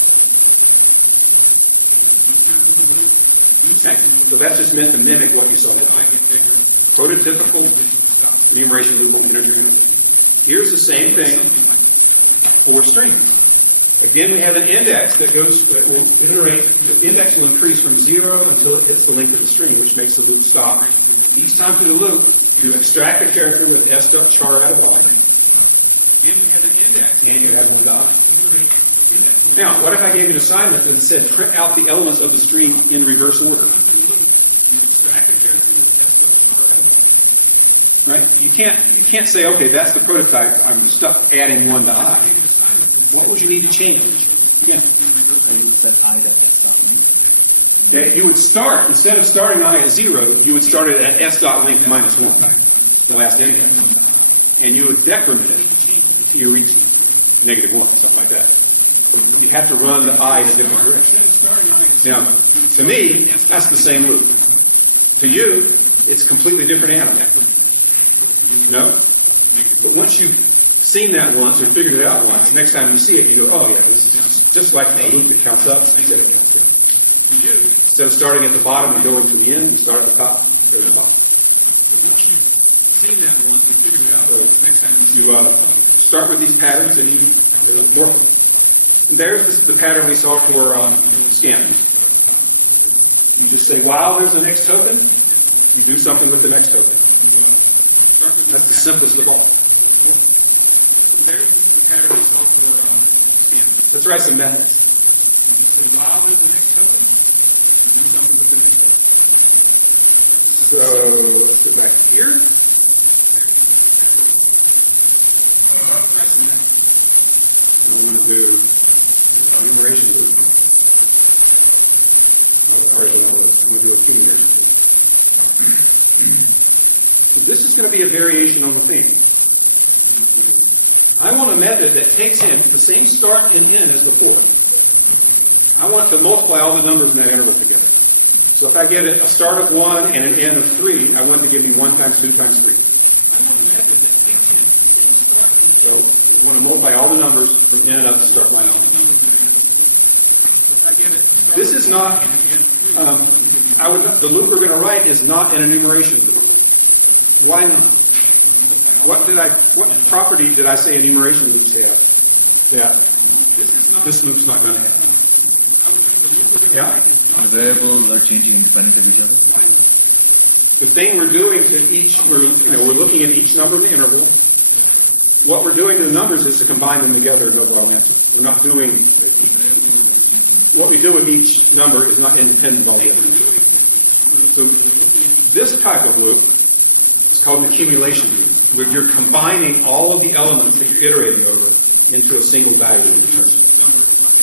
Okay? So that's just meant to mimic what you saw before. Prototypical enumeration loop on integer interval. Here's the same thing for strings. Again, we have an index that will iterate. The index will increase from 0 until it hits the length of the string, which makes the loop stop. Each time through the loop, you extract a character with s.char out of I. And you have one to I. Now, what if I gave you an assignment that said print out the elements of the string in reverse order? Right? You can't say, okay, that's the prototype. I'm stuck adding one to I. What would you need to change? Yeah. So you would set I to s.length. Okay, you would start, instead of starting I at 0, you would start it at s.length minus 1, the last index. And you would decrement it until you reach -1, something like that. You have to run the I in a different direction. Now, to me, that's the same loop. To you, it's a completely different animal. No? But once you've seen that once or figured it out once, next time you see it, you go, oh yeah, this is just like a loop that counts up instead of counts down. Instead of starting at the bottom and going to the end, you start at the top and go to the bottom. Seen that once and figured it out. So you start with these patterns and you morph them. And there's the pattern we saw for scanning. You just say, while there's the next token, you do something with the next token. That's the simplest of all. There's the pattern we saw for scanning. Let's write some methods. You just say, while there's the next token, you do something with the next token. So let's go back here. I want to do enumeration loop. I'm going to do accumulation loop. So this is going to be a variation on the theme. I want a method that takes in the same start and end as before. I want to multiply all the numbers in that interval together. So if I get a start of 1 and an end of 3, I want to give me 1 times 2 times 3. So I want to multiply all the numbers from n up to start minus 1. This is not, the loop we're going to write is not an enumeration loop. Why not? What property did I say enumeration loops have that this loop's not going to have? Yeah? The variables are changing independent of each other. The thing we're doing to each, we're looking at each number in the interval. What we're doing to the numbers is to combine them together in overall answer. We're not doing, what we do with each number is not independent of all the other numbers. So this type of loop is called an accumulation loop, where you're combining all of the elements that you're iterating over into a single value in return.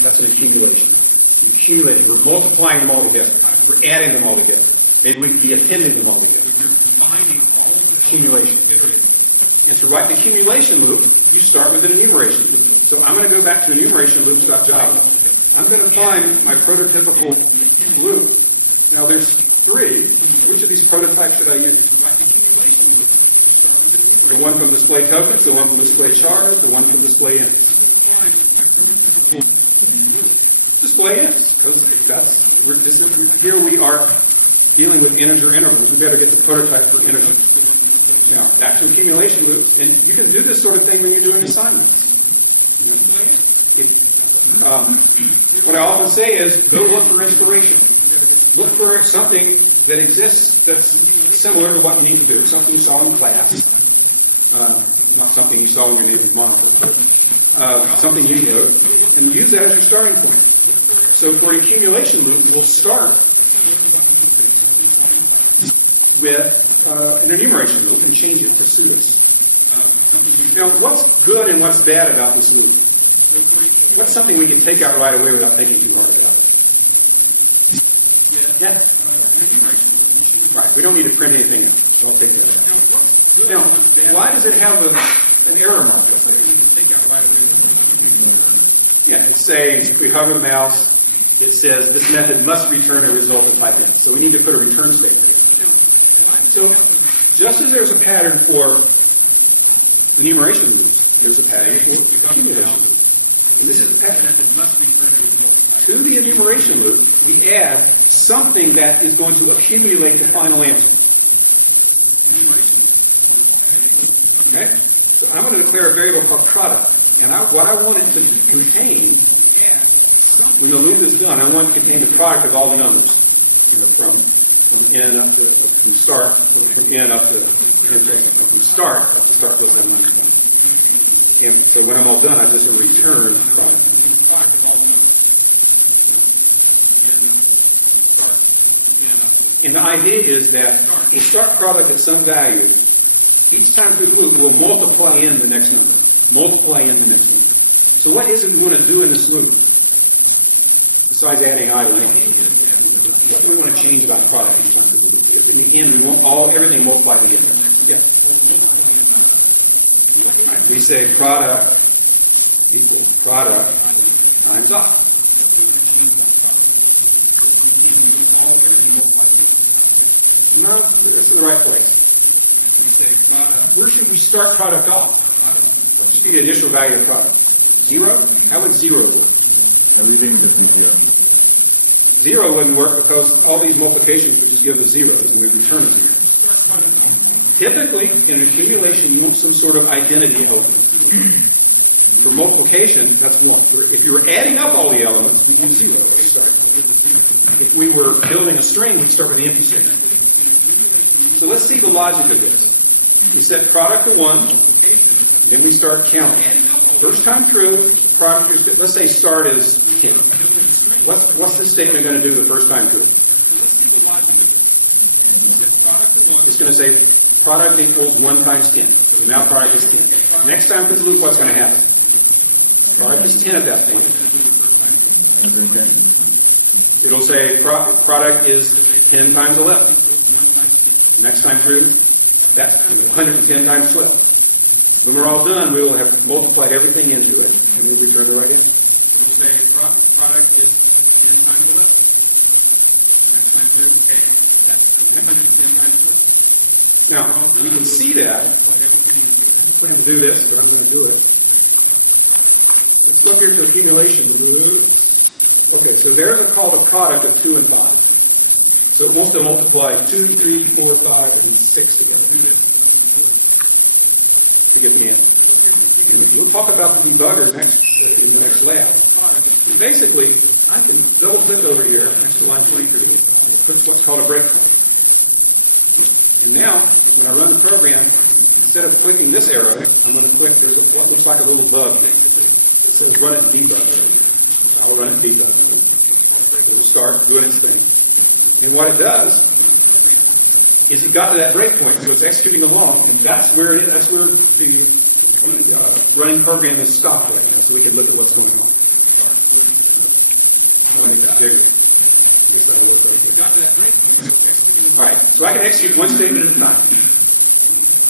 That's an accumulation. You're accumulating. We're multiplying them all together. We're adding them all together. Maybe we could be appending them all together. Accumulation. And to write the accumulation loop, you start with an enumeration loop. So I'm going to go back to enumeration loops.java. I'm going to find my prototypical loop. Now there's 3. Which of these prototypes should I use? The one from display tokens, the one from display chars, the one from display ends. Display ends, because here we are dealing with integer intervals. We better get the prototype for integers. Now, back to accumulation loops, and you can do this sort of thing when you're doing assignments. What I often say is, go look for inspiration. Look for something that exists that's similar to what you need to do, something you saw in class, not something you saw in your neighbor's monitor, but something you wrote, and use that as your starting point. So for an accumulation loop, we'll start with an enumeration loop and change it to suit us. What's good and what's bad about this loop? What's something we can take out right away without thinking too hard about it? Yeah? Right, we don't need to print anything out, so I'll take that out. Now, why does it have an error mark up there? Yeah, it's saying, if we hover the mouse, it says this method must return a result of type in. So we need to put a return statement in. So just as there's a pattern for enumeration loops, there's a pattern for accumulation loops. And this is a pattern. To the enumeration loop, we add something that is going to accumulate the final answer. Okay? So I'm going to declare a variable called product. And what I want it to contain, when the loop is done, I want it to contain the product of all the numbers. From n up to, from start, from n up to n, from start up to start plus n minus 1. And so when I'm all done, I just return the product. And the idea is that we'll start product at some value. Each time through the loop, we'll multiply in the next number. Multiply in the next number. So what is it we want to do in this loop? Besides adding I to 1. What do we want to change about product each time through the loop? If in the end, we want everything multiplied together. Yeah. Right, we say product equals product times I. No, that's in the right place. Where should we start product off? What should be the initial value of product? 0? How would 0 work? Everything would just be 0. 0 wouldn't work because all these multiplications would just give us zeros and we'd return a 0. Typically, in an accumulation, you want some sort of identity element. For multiplication, that's 1. If you were adding up all the elements, we'd use 0 to start. If we were building a string, we'd start with the empty string. So let's see the logic of this. We set product to 1, then we start counting. First time through, product is, let's say start is 10. What's this statement going to do the first time through? It's going to say product equals 1 times 10. Now product is 10. Next time through the loop, what's going to happen? Product is 10 at that point. It'll say product is 10 times 11. Next time through, that's 110 times 12. When we're all done, we will have multiplied everything into it, and we'll return the right answer. It'll say product is 10 times 11. Next time through, that's 110 times 12. Now, we can see that. I plan to do this, but I'm going to do it. Let's look here to accumulation loops. Okay, so there's a call to product of 2 and 5. So it wants to multiply 2, 3, 4, 5, and 6 together to get the answer. And we'll talk about the debugger in the next lab. Basically, I can double-click over here next to line 23. It puts what's called a breakpoint. And now, when I run the program, instead of clicking this arrow, I'm going to click, there's what looks like a little bug basically. It says run it in debug mode. I'll run it in debug mode. It'll start doing its thing. And what it does is it got to that breakpoint, so it's executing along, and that's where the running program is stopped right now, so we can look at what's going on. I'll make that bigger. I guess that'll work right there. All right, so I can execute one statement at a time.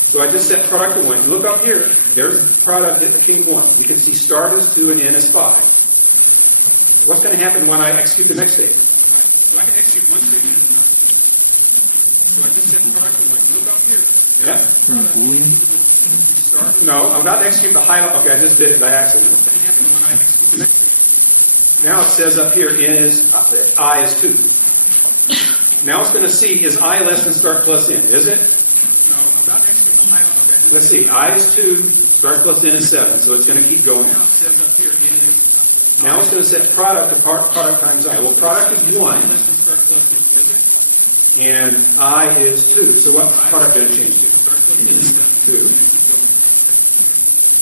So I just set product to 1. You look up here, there's product that became 1. You can see start is 2 and n is 5. What's going to happen when I execute the next statement? All right, so I can execute one statement at a time. So I just set product to 1. You look up here. Yeah? No, I'm not executing the highlight. Okay, I just did it by accident. What's going to happen when I execute the next statement? Now it says up here, I is 2. Now it's going to see, is I less than start plus n? Is it? No, I'm not executing the highlight. Let's see, I is 2, start plus n is 7, so it's going to keep going. Now it says up here, Now it's going to set product to product times I. Well, product is 1, and I is 2. So what product did it change to? 2.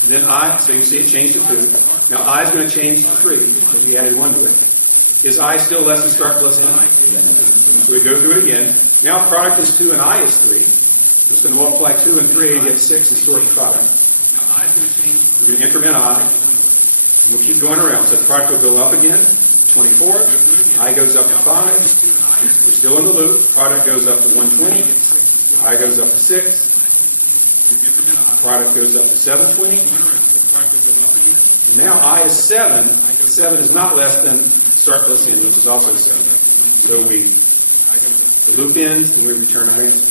And then I, so you see it changed to 2. Now I is going to change to 3, because we added 1 to it. Is I still less than start plus n? So we go through it again. Now product is 2 and I is 3. So it's going to multiply 2 and 3 and get 6 and sort the product. We're going to increment I. And we'll keep going around. So the product will go up again, 24. I goes up to 5. We're still in the loop. Product goes up to 120. I goes up to 6. Product goes up to 720. Now I is 7. 7 is not less than start plus n, which is also 7. So the loop ends and we return our answer.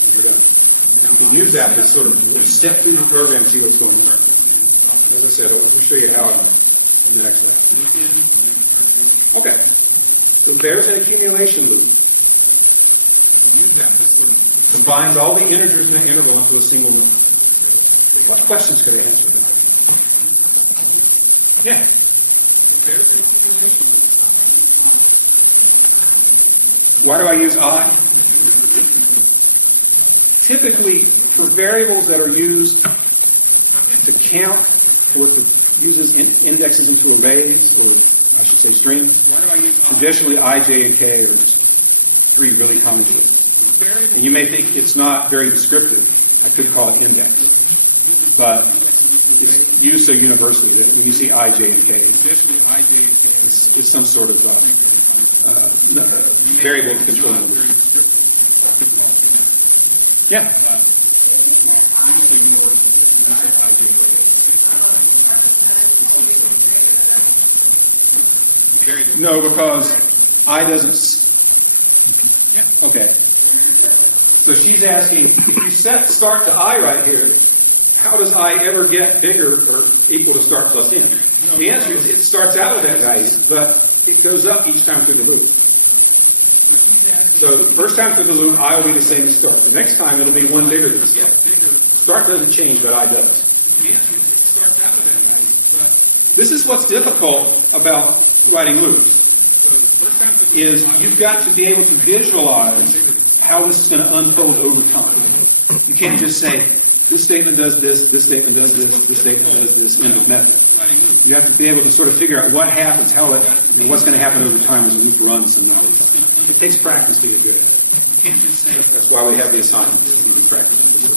We're done. You can use that to sort of step through the program and see what's going on. As I said, we'll show you how in the next lesson. Okay. So there's an accumulation loop. Combines all the integers in the interval into a single number. What questions could I answer that? Yeah. Why do I use I? Typically, for variables that are used to count or to uses indexes into arrays, or I should say strings, traditionally I, J, and K are just 3 really common choices. And you may think it's not very descriptive. I could call it index. But it's used so universally that when you see I, J, and K, it's some sort of variable to control the loop. Yeah. No, because I doesn't. Okay. So she's asking, if you set start to I right here, how does I ever get bigger or equal to start plus n? The answer is it starts out with that value, but it goes up each time through the loop. So the first time through the loop, I will be the same as start. The next time, it'll be 1 bigger than start. Start doesn't change, but I does. This is what's difficult about writing loops, is you've got to be able to visualize how this is going to unfold over time. You can't just say, this statement does this statement does this statement does this, end of method. You have to be able to sort of figure out what happens, how it, what's going to happen over time as the loop runs some of the time. It takes practice to get good at it. That's why we have the assignments to do practice.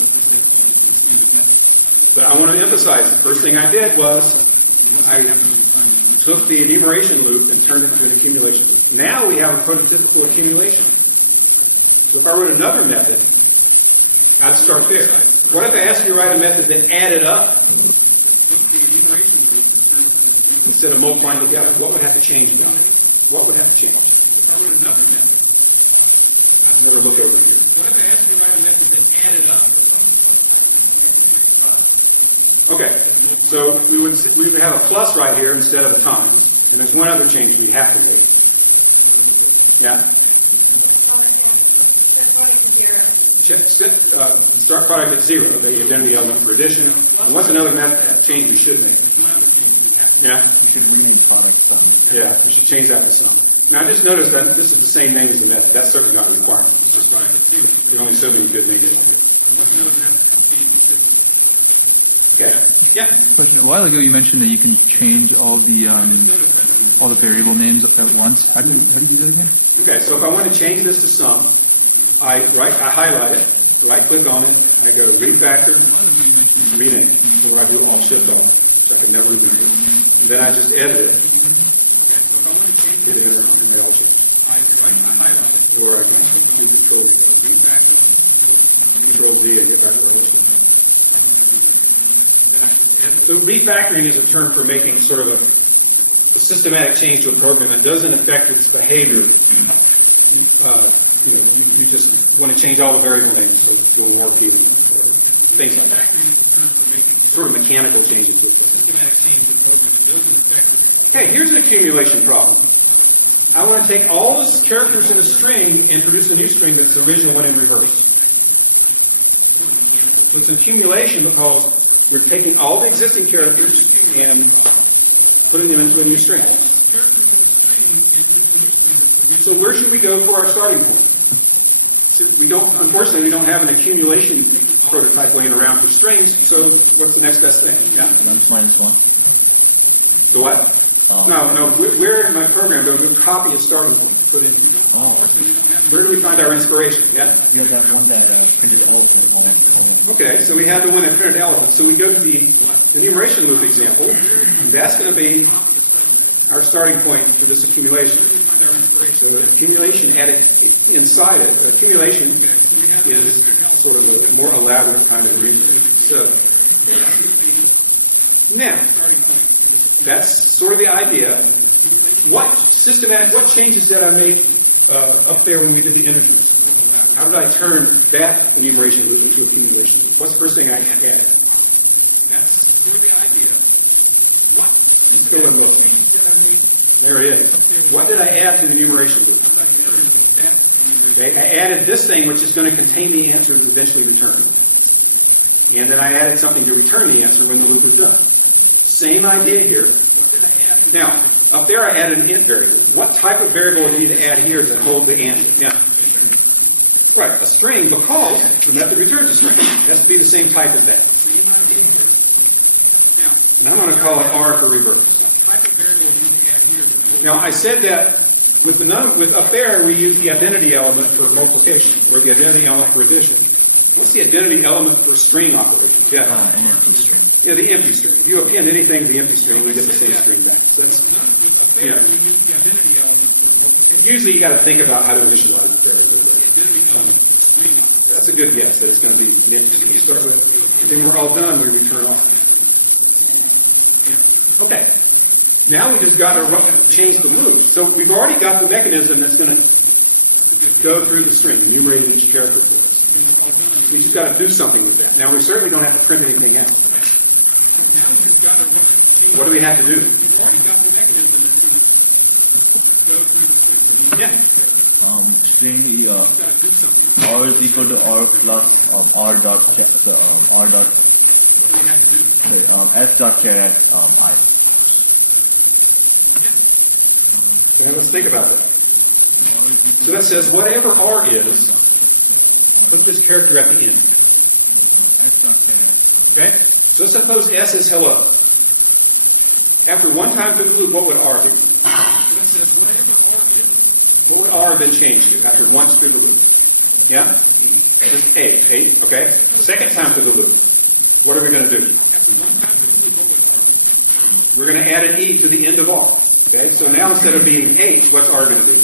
But I want to emphasize, the first thing I did was I took the enumeration loop and turned it into an accumulation loop. Now we have a prototypical accumulation. So if I wrote another method, I'd start there. What if I asked you to write a method that added up instead of multiplying together? What would have to change about it? What would have to change? I'd never look over here. What if I asked you to write a method that added up? Okay, so we would have a plus right here instead of a times. And there's one other change we have to make. Yeah? Start product at 0, the identity element for addition. And what's another change we should make? Yeah? We should rename product sum. Yeah, we should change that to sum. Now, I just noticed that this is the same name as the method. That's certainly not a requirement. It's just there are only so many good names. Okay. Yeah. Question. A while ago, you mentioned that you can change all the variable names at once. How do you do that again? Okay. So if I want to change this to sum, I highlight it, right-click on it, I go refactor, rename, or I do Alt-Shift-Alt, which I can never remember. And then I just edit it, hit enter, and they all change. Or I can do Control-Z and get back to where I was. So refactoring is a term for making sort of a systematic change to a program that doesn't affect its behavior. You just want to change all the variable names to a more appealing, things like that. Sort of mechanical changes to it. Okay, here's an accumulation problem. I want to take all the characters in a string and produce a new string that's the original one in reverse. So it's an accumulation because we're taking all the existing characters and putting them into a new string. So where should we go for our starting point? So unfortunately, we don't have an accumulation prototype laying around for strings, so what's the next best thing? Yeah? Once minus 1. The what? No, where in my program do we copy a starting point? Put in. Oh. Where do we find our inspiration? Yeah? You have that one that printed elephant. Okay, so we have the one that printed elephant. So we go to the enumeration loop example, and that's going to be our starting point for this accumulation. So accumulation inside it, accumulation is sort of a more elaborate kind of reasoning. So now, that's sort of the idea. What changes did I make up there when we did the integers? How did I turn that enumeration loop into accumulation loop? What's the first thing I added? That's sort of the idea. Let's go and look. There it is. What did I add to the enumeration loop? Okay, I added this thing, which is going to contain the answer to eventually return. And then I added something to return the answer when the loop is done. Same idea here. Now, up there I added an int variable. What type of variable do you need to add here to hold the answer? Yeah. Right, a string, because the method returns a string. It has to be the same type as that. And I'm going to call it R for reverse. Now, I said that with up there, we use the identity element for multiplication, or the identity element for addition. What's the identity element for string operations? Yeah. An empty string. Yeah, the empty string. If you append anything to the empty string, you get the same string back. So that's, usually you got to think about how to initialize the variable. That's a good guess that it's going to be an empty string to start with. And then we're all done, we return off. Okay. Now we just got to change the loop. So we've already got the mechanism that's going to go through the string, enumerating each character for us. We just got to do something with that. Now we certainly don't have to print anything out. What do we have to do? Yeah. String R is equal to R plus R dot S dot char at I. Now let's think about that. So that says whatever R is, put this character at the end. Okay? So let's suppose S is hello. After one time through the loop, what would R be? What would R then change to after once through the loop? Yeah? Just 8. 8, okay? Second time through the loop, what are we going to do? We're going to add an E to the end of R. Okay? So now instead of being H, what's R going to be?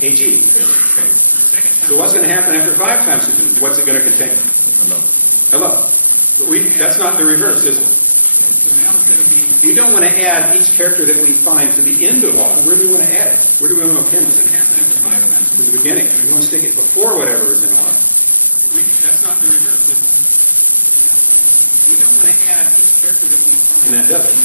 HE. So what's going to happen after 5 times through the loop? What's it going to contain? Hello. But that's not the reverse, is it? We don't want to add each character that we find to the end of R. Where do we want to add it? Where do we want to append it? To the beginning. We want to stick it before whatever is in R. That's not the reverse, is it? We don't want to add each character that we find. And that doesn't.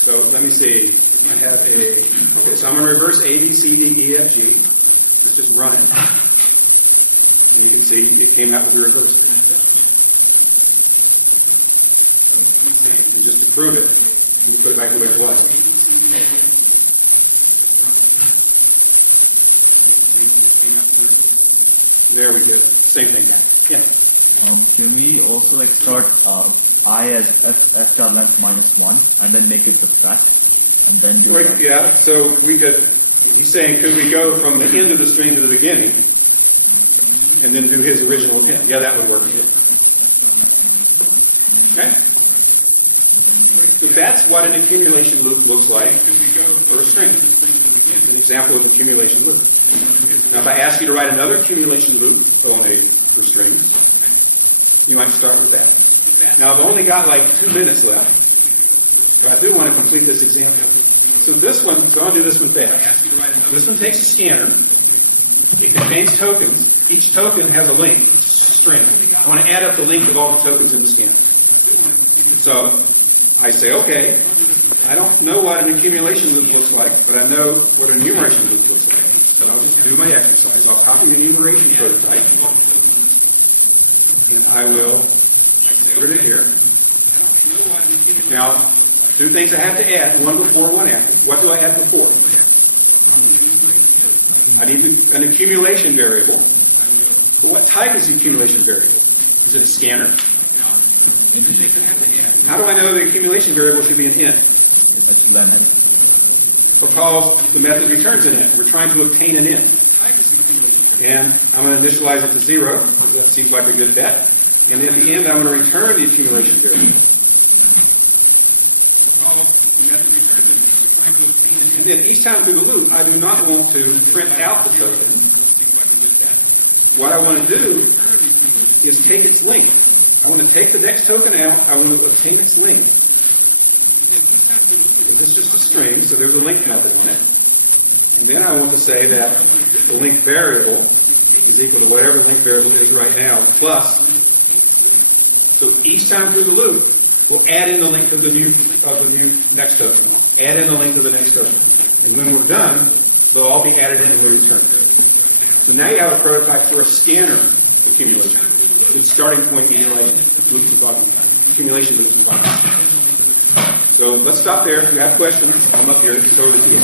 So let me see. I have okay, so I'm going to reverse A, B, C, D, E, F, G. Let's just run it. And you can see it came out with the reverse. And just to prove it, let me put it back the way it was. There we go. Same thing back. Yeah. Can we also start I as f star length minus 1 and then make it subtract and then do that? Yeah. So we could. He's saying, could we go from the end of the string to the beginning and then do his original append? Yeah, that would work. Okay. So that's what an accumulation loop looks like for a string. It's an example of an accumulation loop. Now, if I ask you to write another accumulation loop for strings, you might start with that. Now, I've only got like 2 minutes left, but I do want to complete this example. So I'll do this one fast. This one takes a scanner. It contains tokens. Each token has a link, it's a string. I want to add up the length of all the tokens in the scanner. So I say, okay, I don't know what an accumulation loop looks like, but I know what an enumeration loop looks like. So I'll just do my exercise. I'll copy the enumeration prototype. and I will put it here. Now, two things I have to add, one before, one after. What do I add before? I need an accumulation variable. But what type is the accumulation variable? Is it a scanner? How do I know the accumulation variable should be an int? Because the method returns an int. We're trying to obtain an int. And I'm going to initialize it to 0, because that seems like a good bet. And at the end, I'm going to return the accumulation variable. And then each time through the loop, I do not want to print out the token. What I want to do is take its length. I want to take the next token out. I want to obtain its length. Because it's just a string, so there's a length method on it. And then I want to say that the length variable is equal to whatever the length variable is right now, plus. So each time through the loop, we'll add in the length of the new next token. Add in the length of the next token. And when we're done, they'll all be added in and we'll return. So now you have a prototype for a scanner accumulation. Its starting point being like loops and blocking, accumulation loops and blocking. So let's stop there. If you have questions, come up here. It's over to you.